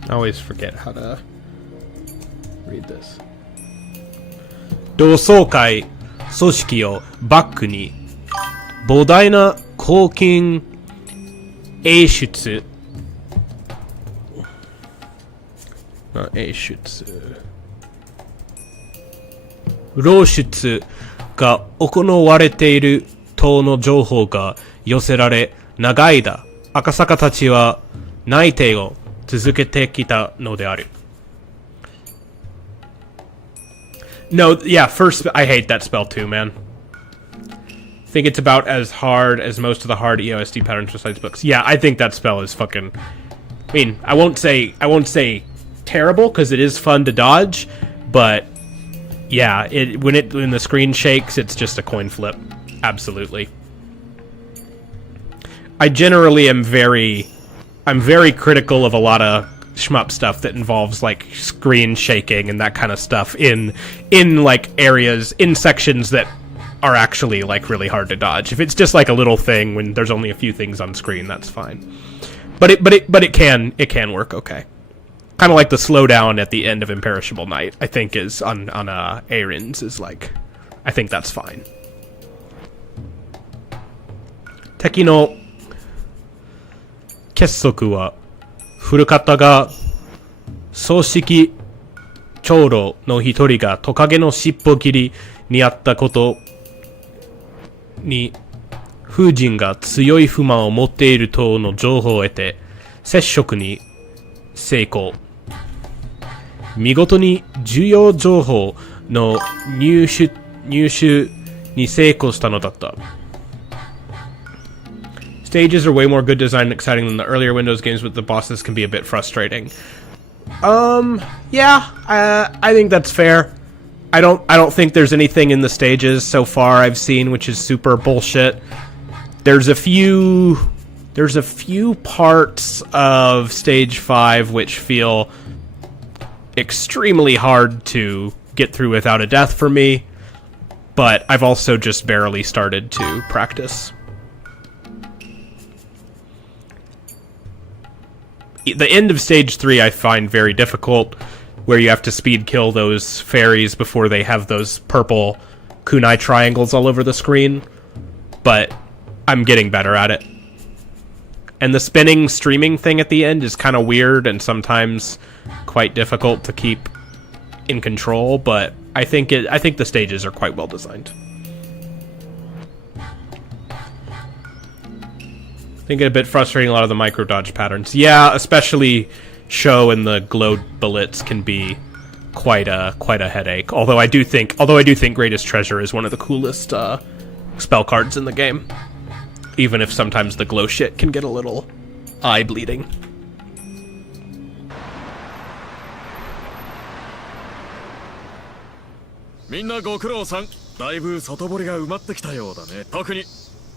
I always forget how to read this. 同窓会組織をバックに膨大な公金演出漏出が行われている等の情報が寄せられ、長い間赤坂たちは内定を続けてきたのである。No, yeah, first, I hate that spell too, man. I think it's about as hard as most of the hard EOSD patterns besides books. Yeah, I think that spell is fucking... I mean, I won't say terrible, because it is fun to dodge, but yeah, when the screen shakes, it's just a coin flip. Absolutely. I generally am I'm very critical of a lot of shmup stuff that involves like screen shaking and that kind of stuff in like areas, in sections that are actually like really hard to dodge. If it's just like a little thing when there's only a few things on screen, that's fine. But it can work okay. Kind of like the slowdown at the end of Imperishable Night, I think is on Aaron's is like, I think that's fine. Teki no 結束は古方が葬式長老の一人がトカゲの尻尾切りにあったことに風神が強い不満を持っている等の情報を得て接触に成功。見事に重要情報の入手に成功したのだった。Stages are way more good designed and exciting than the earlier Windows games, but the bosses can be a bit frustrating. Yeah, I think that's fair. I don't think there's anything in the stages so far I've seen which is super bullshit. There's a few parts of stage 5 which feel extremely hard to get through without a death for me, but I've also just barely started to practice. the end of stage 3 I find very difficult, where you have to speed kill those fairies before they have those purple kunai triangles all over the screen, but I'm getting better at it. And the spinning streaming thing at the end is kind of weird and sometimes quite difficult to keep in control, but I think the stages are quite well designed. I think it a bit frustrating, a lot of the micro dodge patterns. Yeah, especially Show and the glow bullets can be quite a headache. Although I do think Greatest Treasure is one of the coolest spell cards in the game. Even if sometimes the glow shit can get a little eye bleeding. Minna ご苦労さん。だいぶ外堀が埋まってきたようだね。特に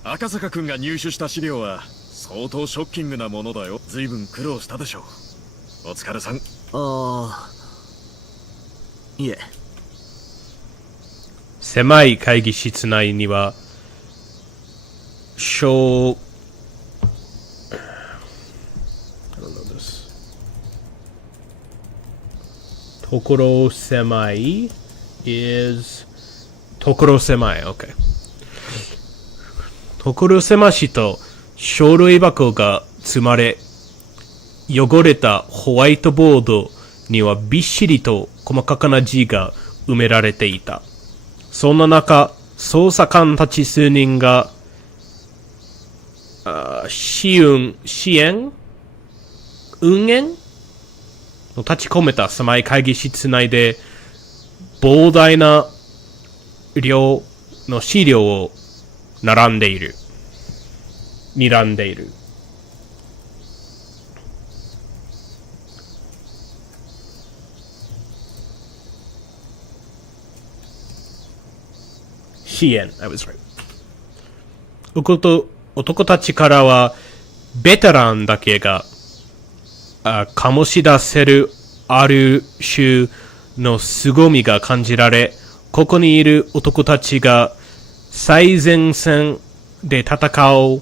赤坂くんが入手した資料は相当ショッキングなものだよ。随分苦労したでしょう。お疲れさん。いえ。狭い会議室内には所狭い is 所狭い OK 所狭しと書類箱が積まれ汚れたホワイトボードにはびっしりと細かな字が埋められていた。そんな中、捜査官たち数人が支援運営の立ち込めた狭い会議室内で膨大な量の資料を睨んでいる。支援 I was right. 男たちからはベテランだけが醸し出せるある種の凄みが感じられ、ここにいる男たちが最前線で戦う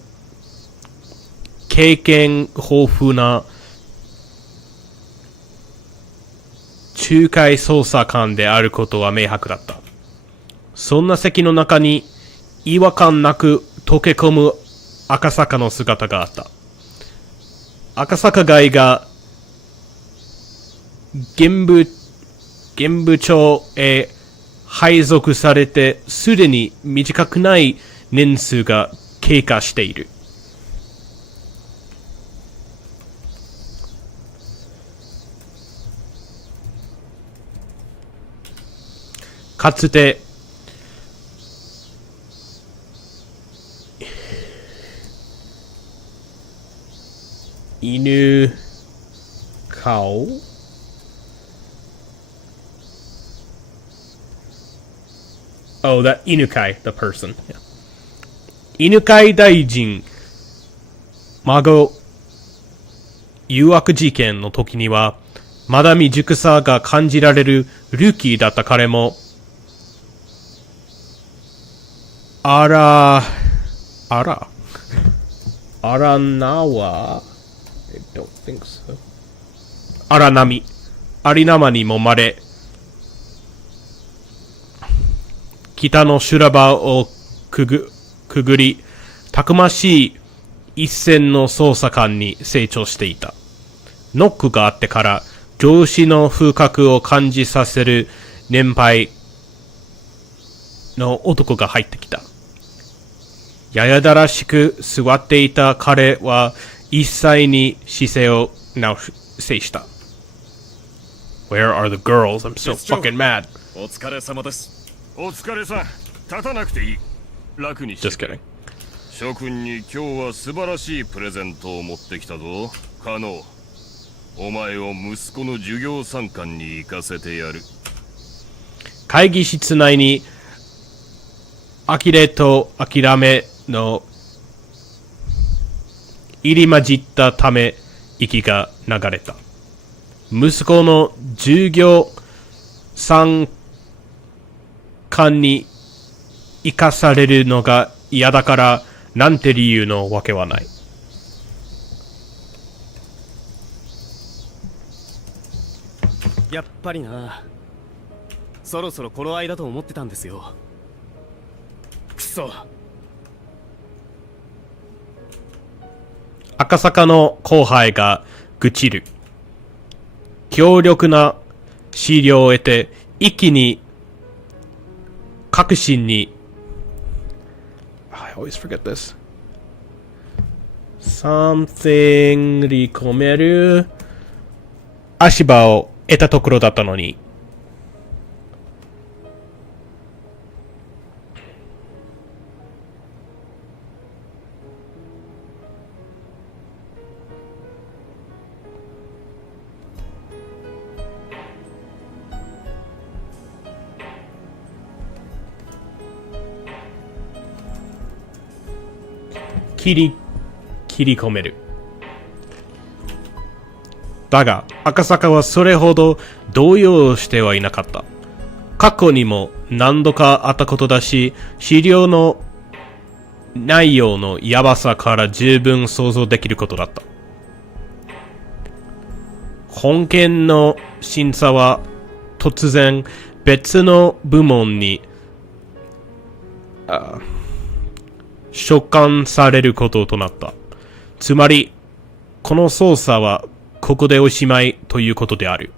経験豊富な仲介捜査官であることは明白だった。そんな席の中に違和感なく溶け込む赤坂の姿があった。赤坂街が現部長へ配属されてすでに短くない年数が経過している。かつて犬顔Oh, that Inukai, the person. Yeah. Inukai Daijin, Mago, 誘惑事件の時には、まだ未熟さが感じられるルーキーだった彼も、アラナワ I don't think so. アリナマに揉まれ、北の修羅場をくぐり、たくましい一線の捜査官に成長していた。ノックがあってから上司の風格を感じさせる年配の男が入ってきた。ややだらしく座っていた彼は一切に姿勢を直せした。Where are the girls? I'm so fucking mad. お疲れ様です。お疲れさん。立たなくていい。楽にして。Just kidding. 諸君に今日は素晴らしいプレゼントを持ってきたぞ。カノ。お前を息子の授業参観に行かせてやる。会議室内に呆れと諦めの入り混じったため息が流れた。息子の授業参観に生かされるのが嫌だからなんて理由のわけはない。やっぱりな。そろそろ頃合いだと思ってたんですよ。くそ。赤坂の後輩が愚痴る。強力な資料を得て、一気に確信に I always forget this. something に込める足場を得たところだったのに。切り込める。だが、赤坂はそれほど動揺してはいなかった。過去にも何度かあったことだし、資料の内容のやばさから十分想像できることだった。本件の審査は突然別の部門に所管されることとなった。つまり、この捜査はここでおしまいということである。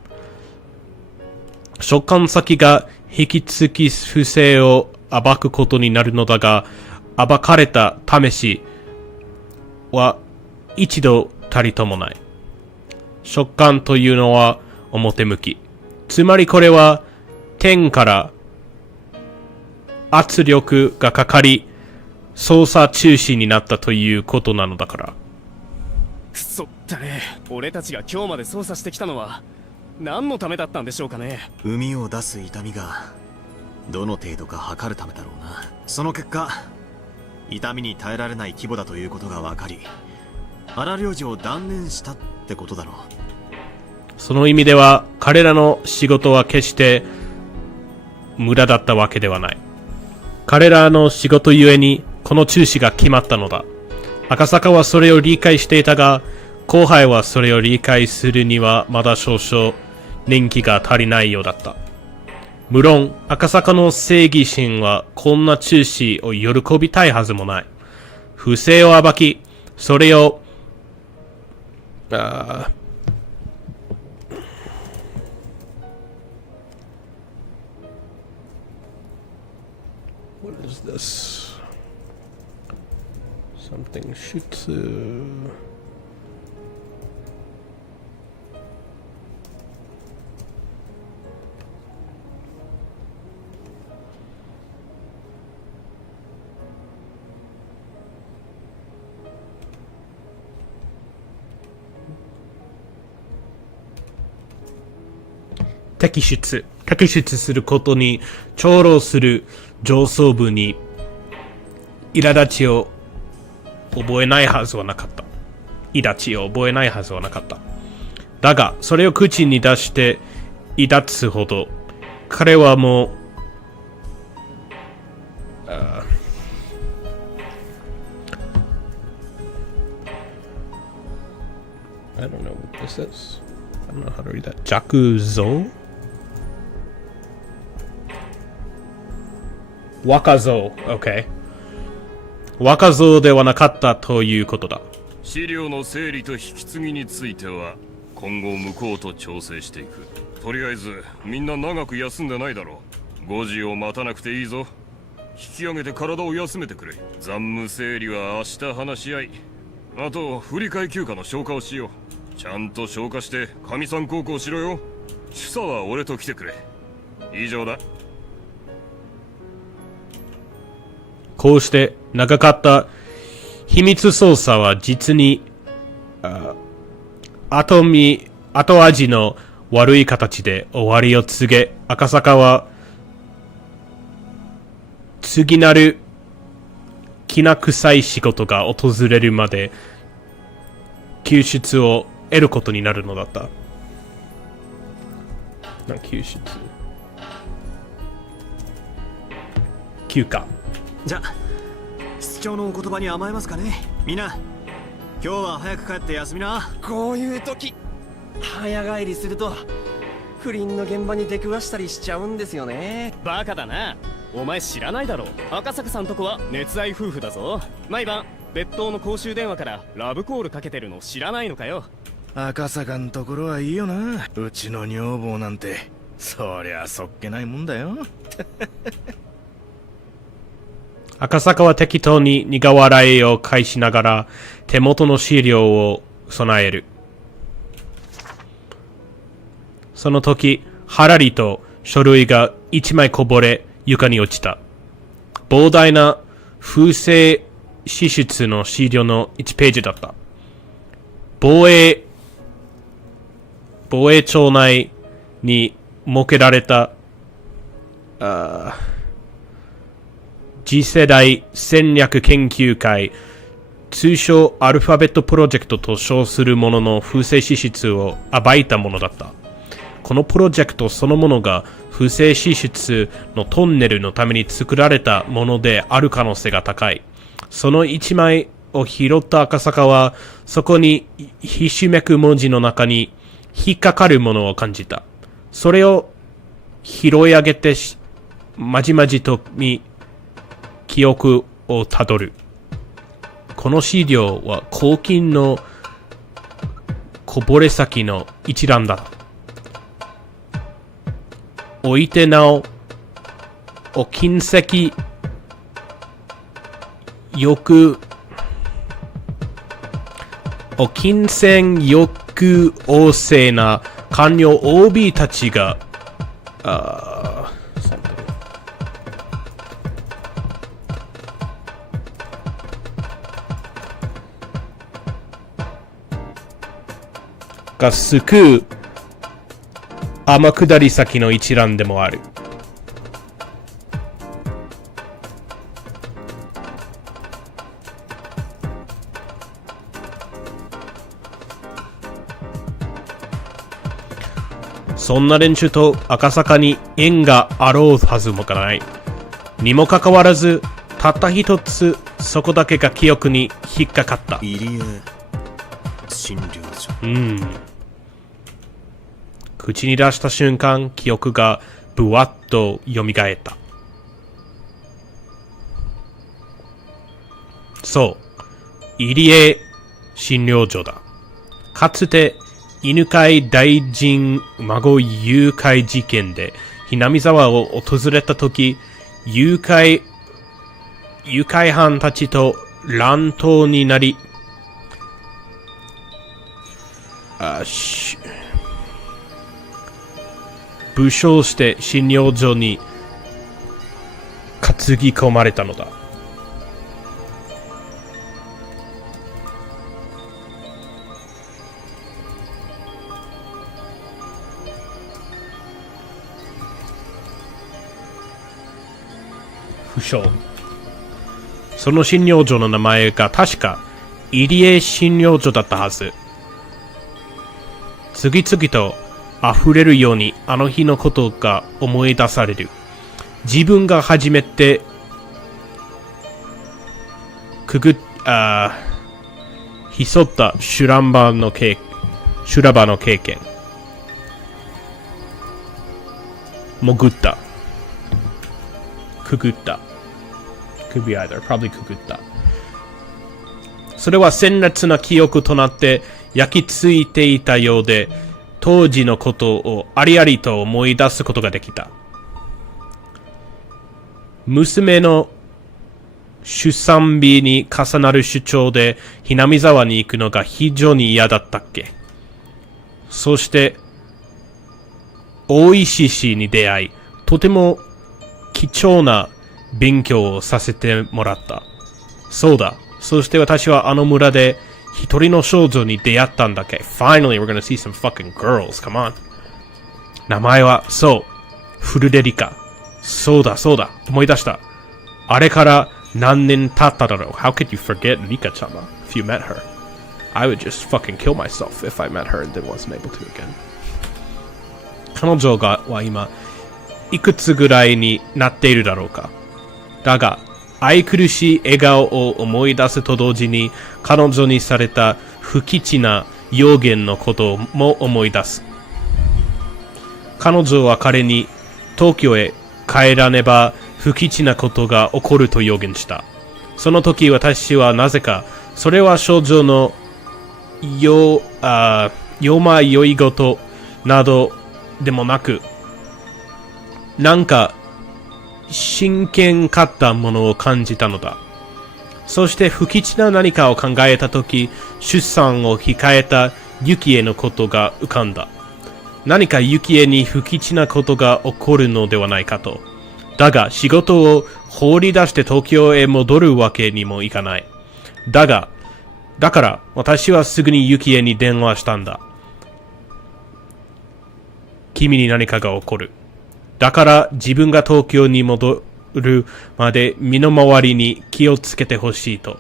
所管先が引き続き不正を暴くことになるのだが、暴かれた試しは一度たりともない。所管というのは表向き。つまりこれは天から圧力がかかり、捜査中止になったということなのだから。くそだね。俺たちが今日まで捜査してきたのは何のためだったんでしょうかね。海を出す痛みがどの程度か測るためだろうな。その結果、痛みに耐えられない規模だということが分かり、荒領事を断念したってことだろう。その意味では彼らの仕事は決して無駄だったわけではない。彼らの仕事ゆえにこの中止が決まったのだ。赤坂はそれを理解していたが、後輩はそれを理解するにはまだ少々年季が足りないようだった。無論、赤坂の正義心はこんな中止を喜びたいはずもない。不正を暴き、それを、What is this? Something shoots. 摘出することに長老する上層部に苛立ちを覚えないはずはなかった。だが、それを口に出して苛立つほど、彼はもう、I don't know what this is. I don't know how to read that. 弱造若造 OK 若造ではなかったということだ。資料の整理と引き継ぎについては今後向こうと調整していく。とりあえずみんな長く休んでないだろう。5時を待たなくていいぞ。引き上げて体を休めてくれ。残務整理は明日話し合い、あと振り替え休暇の消化をしよう。ちゃんと消化して神さん孝行しろよ。主査は俺と来てくれ。以上だ。こうして長かった秘密捜査は実に後味の悪い形で終わりを告げ、赤坂は次なるきな臭い仕事が訪れるまで救出を得ることになるのだった。救出休暇。じゃあ室長のお言葉に甘えますかね。みんな今日は早く帰って休みな。こういう時早帰りすると不倫の現場に出くわしたりしちゃうんですよね。バカだな。お前知らないだろ。赤坂さんとこは熱愛夫婦だぞ。毎晩別当の公衆電話からラブコールかけてるの知らないのかよ。赤坂んところはいいよな。うちの女房なんてそりゃそっけないもんだよ。赤坂は適当に苦笑いを返しながら手元の資料を備える。その時、はらりと書類が一枚こぼれ床に落ちた。膨大な風正支出の資料の1ページだった。防衛庁内に設けられた次世代戦略研究会、通称アルファベットプロジェクトと称するものの風正支出を暴いたものだった。このプロジェクトそのものが風正支出のトンネルのために作られたものである可能性が高い。その一枚を拾った赤坂は、そこにひしめく文字の中に引っかかるものを感じた。それを拾い上げてまじまじと記憶をたどる。この資料は公金のこぼれ先の一覧だ。置いてなお金石金銭欲旺盛な官僚 OB たちが救う天下り先の一覧でもある。そんな連中と赤坂に縁があろうはずもない。にもかかわらず、たった一つそこだけが記憶に引っかかった。入江診療所。口に出した瞬間、記憶がぶわっと蘇った。そう、入江診療所だ。かつて犬飼大臣孫誘拐事件でひなみ沢を訪れたとき、誘拐犯たちと乱闘になり、武装して診療所に担ぎ込まれたのだ。不詳。その診療所の名前が確か入江診療所だったはず。次々と溢れるようにあの日のことが思い出される。自分が初めて潜った修羅場の経験。潜った。くぐった。could be either. Probably くぐった。それは鮮烈な記憶となって焼き付いていたようで、当時のことをありありと思い出すことができた。娘の出産日に重なる主張でひなみ沢に行くのが非常に嫌だったっけ。そして大石氏に出会い、とても貴重な勉強をさせてもらった。そうだ。そして私はあの村で一人の少女に出会ったんだっけ。Finally, we're gonna see some fucking girls. Come on. 名前は、そう。フルデリカ。そうだ、そうだ。思い出した。あれから何年経っただろう。How could you forget Rika-chama if you met her? I would just fucking kill myself if I met her and then wasn't able to again. 彼女は今、いくつぐらいになっているだろうか。だが、愛くるしい笑顔を思い出すと同時に、彼女にされた不吉な予言のことも思い出す。彼女は彼に東京へ帰らねば不吉なことが起こると予言した。その時私はなぜか、それは少女のよまよいごとなどでもなく、なんか真剣かったものを感じたのだ。そして不吉な何かを考えたとき、出産を控えたユキエのことが浮かんだ。何かユキエに不吉なことが起こるのではないかと。だが仕事を放り出して東京へ戻るわけにもいかない。だから私はすぐにユキエに電話したんだ。君に何かが起こる。だから自分が東京に戻るまで身の回りに気をつけてほしいと。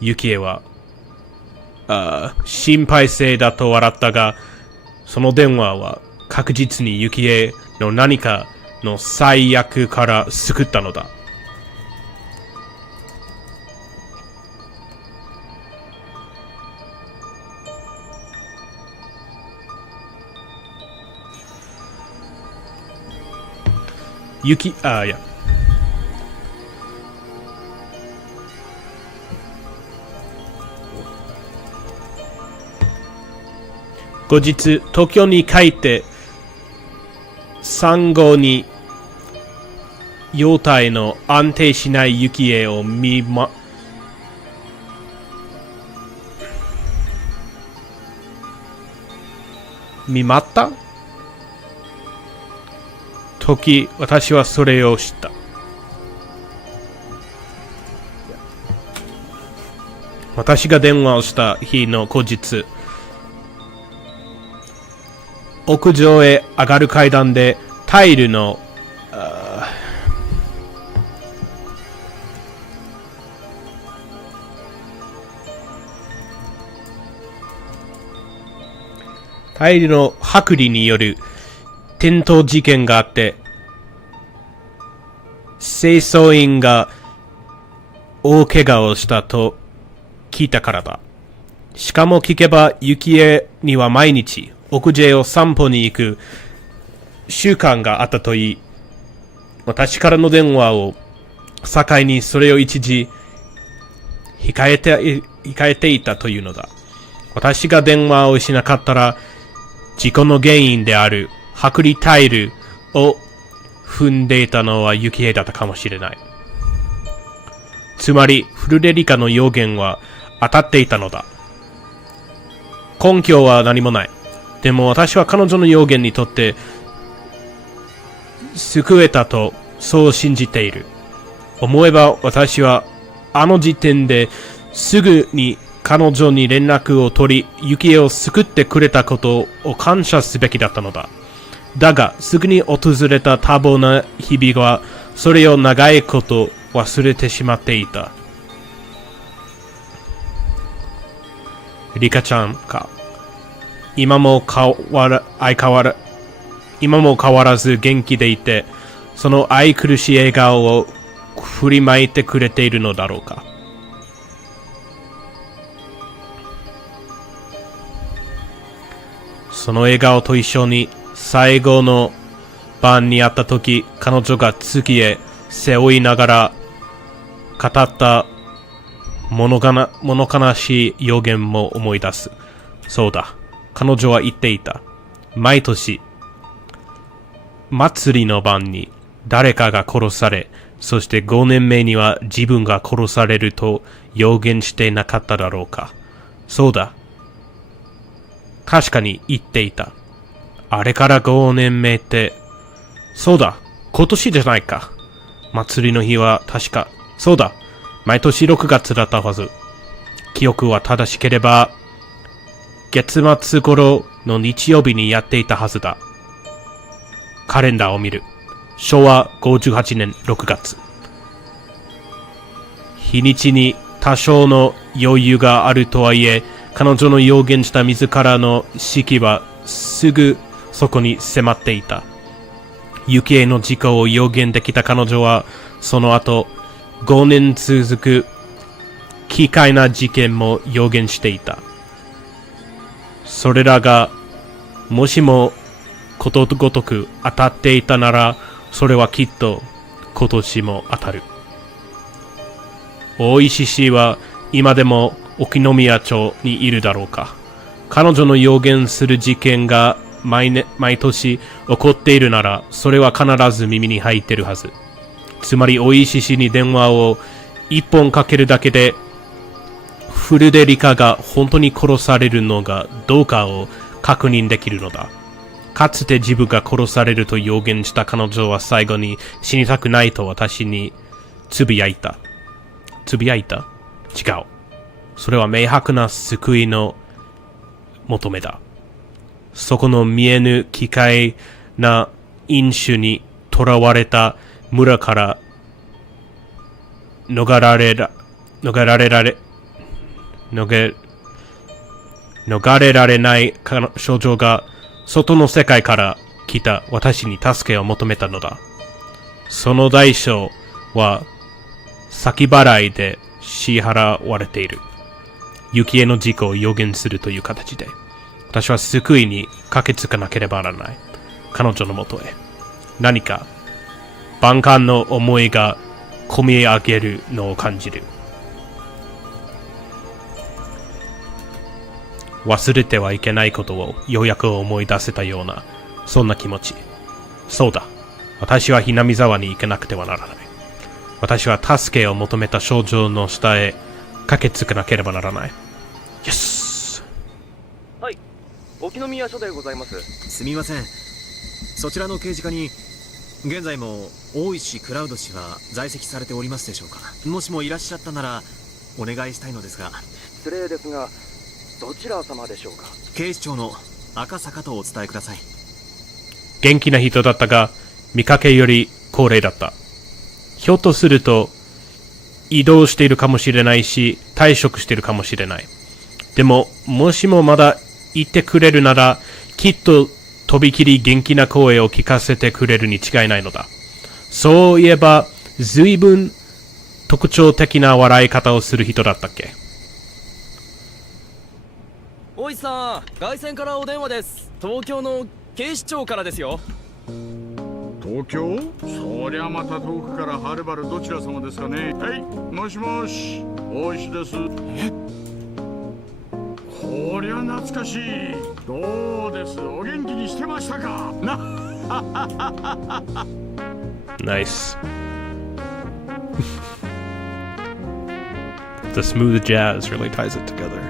ユキエは、心配性だと笑ったが、その電話は確実にユキエの何かの最悪から救ったのだ。後日、東京に帰って、産後に、容体の安定しないユキエを見舞った時、私はそれを知った。私が電話をした日の後日、屋上へ上がる階段でタイルの剥離による転倒事件があって、清掃員が大怪我をしたと聞いたからだ。しかも聞けば、ユキエには毎日屋上を散歩に行く習慣があったといい、私からの電話を境にそれを一時控えていたというのだ。私が電話をしなかったら、事故の原因である剥離タイルを踏んでいたのはユキエだったかもしれない。つまり、フルレリカの予言は当たっていたのだ。根拠は何もない。でも私は彼女の予言にとって救えたとそう信じている。思えば私はあの時点ですぐに彼女に連絡を取り、ユキエを救ってくれたことを感謝すべきだったのだ。だが、すぐに訪れた多忙な日々は、それを長いこと忘れてしまっていた。リカちゃんか。今も変わらず元気でいて、その愛くるしい笑顔を振りまいてくれているのだろうか。その笑顔と一緒に最後の晩に会った時、彼女が月へ背負いながら語った物悲しい予言も思い出す。そうだ、彼女は言っていた。毎年、祭りの晩に誰かが殺され、そして5年目には自分が殺されると予言していなかっただろうか。そうだ。確かに言っていた。あれから5年目って、そうだ、今年じゃないか。祭りの日は確か、そうだ、毎年6月だったはず。記憶は正しければ、月末頃の日曜日にやっていたはずだ。カレンダーを見る。昭和58年6月。日にちに多少の余裕があるとはいえ、彼女の予言した自らの死期はすぐそこに迫っていた。ユキエの事故を予言できた彼女は、その後5年続く奇怪な事件も予言していた。それらがもしもことごとく当たっていたなら、それはきっと今年も当たる。大石氏は今でも沖宮町にいるだろうか。彼女の予言する事件が毎年起こっているなら、それは必ず耳に入っているはず。つまり大石氏に電話を一本かけるだけで、フルデリカが本当に殺されるのがどうかを確認できるのだ。かつて自分が殺されると予言した彼女は最後に死にたくないと私につぶやいた。つぶやいた？違う。それは明白な救いの求めだ。そこの見えぬ奇怪な因種に囚われた村から逃れられない少女が外の世界から来た私に助けを求めたのだ。その代償は先払いで支払われている。雪への事故を予言するという形で、私は救いに駆けつかなければならない。彼女のもとへ。何か万感の思いが込み上げるのを感じる。忘れてはいけないことをようやく思い出せたような、そんな気持ち。そうだ。私はひなみ沢に行けなくてはならない。私は助けを求めた少女の下へ駆けつけなければならない。イエス。はい、沖宮署でございます。すみません。そちらの刑事課に現在も大石クラウド氏は在籍されておりますでしょうか。もしもいらっしゃったならお願いしたいのですが。失礼ですが、どちら様でしょうか。警視庁の赤坂とお伝えください。元気な人だったが、見かけより高齢だった。ひょっとすると移動しているかもしれないし、退職しているかもしれない。でも、もしもまだ言ってくれるなら、きっととびきり元気な声を聞かせてくれるに違いないのだ。そういえば、随分特徴的な笑い方をする人だったっけ。大石さん、外線からお電話です。東京の警視庁からですよ。東京？そりゃまた遠くからはるばるどちら様ですかね。はい、もしもし、大石です。え？こりゃ懐かしい。どうです？お元気にしてましたか？な。Nice. The smooth jazz really ties it together.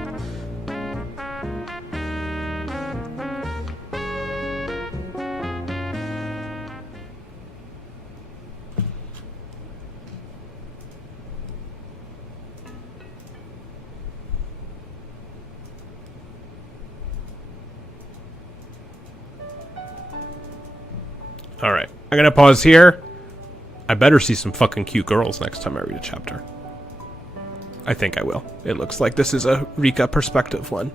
Alright, I'm gonna pause here. I better see some fucking cute girls next time I read a chapter. I think I will. It looks like this is a Rika perspective one.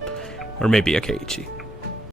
Or maybe a Keiichi.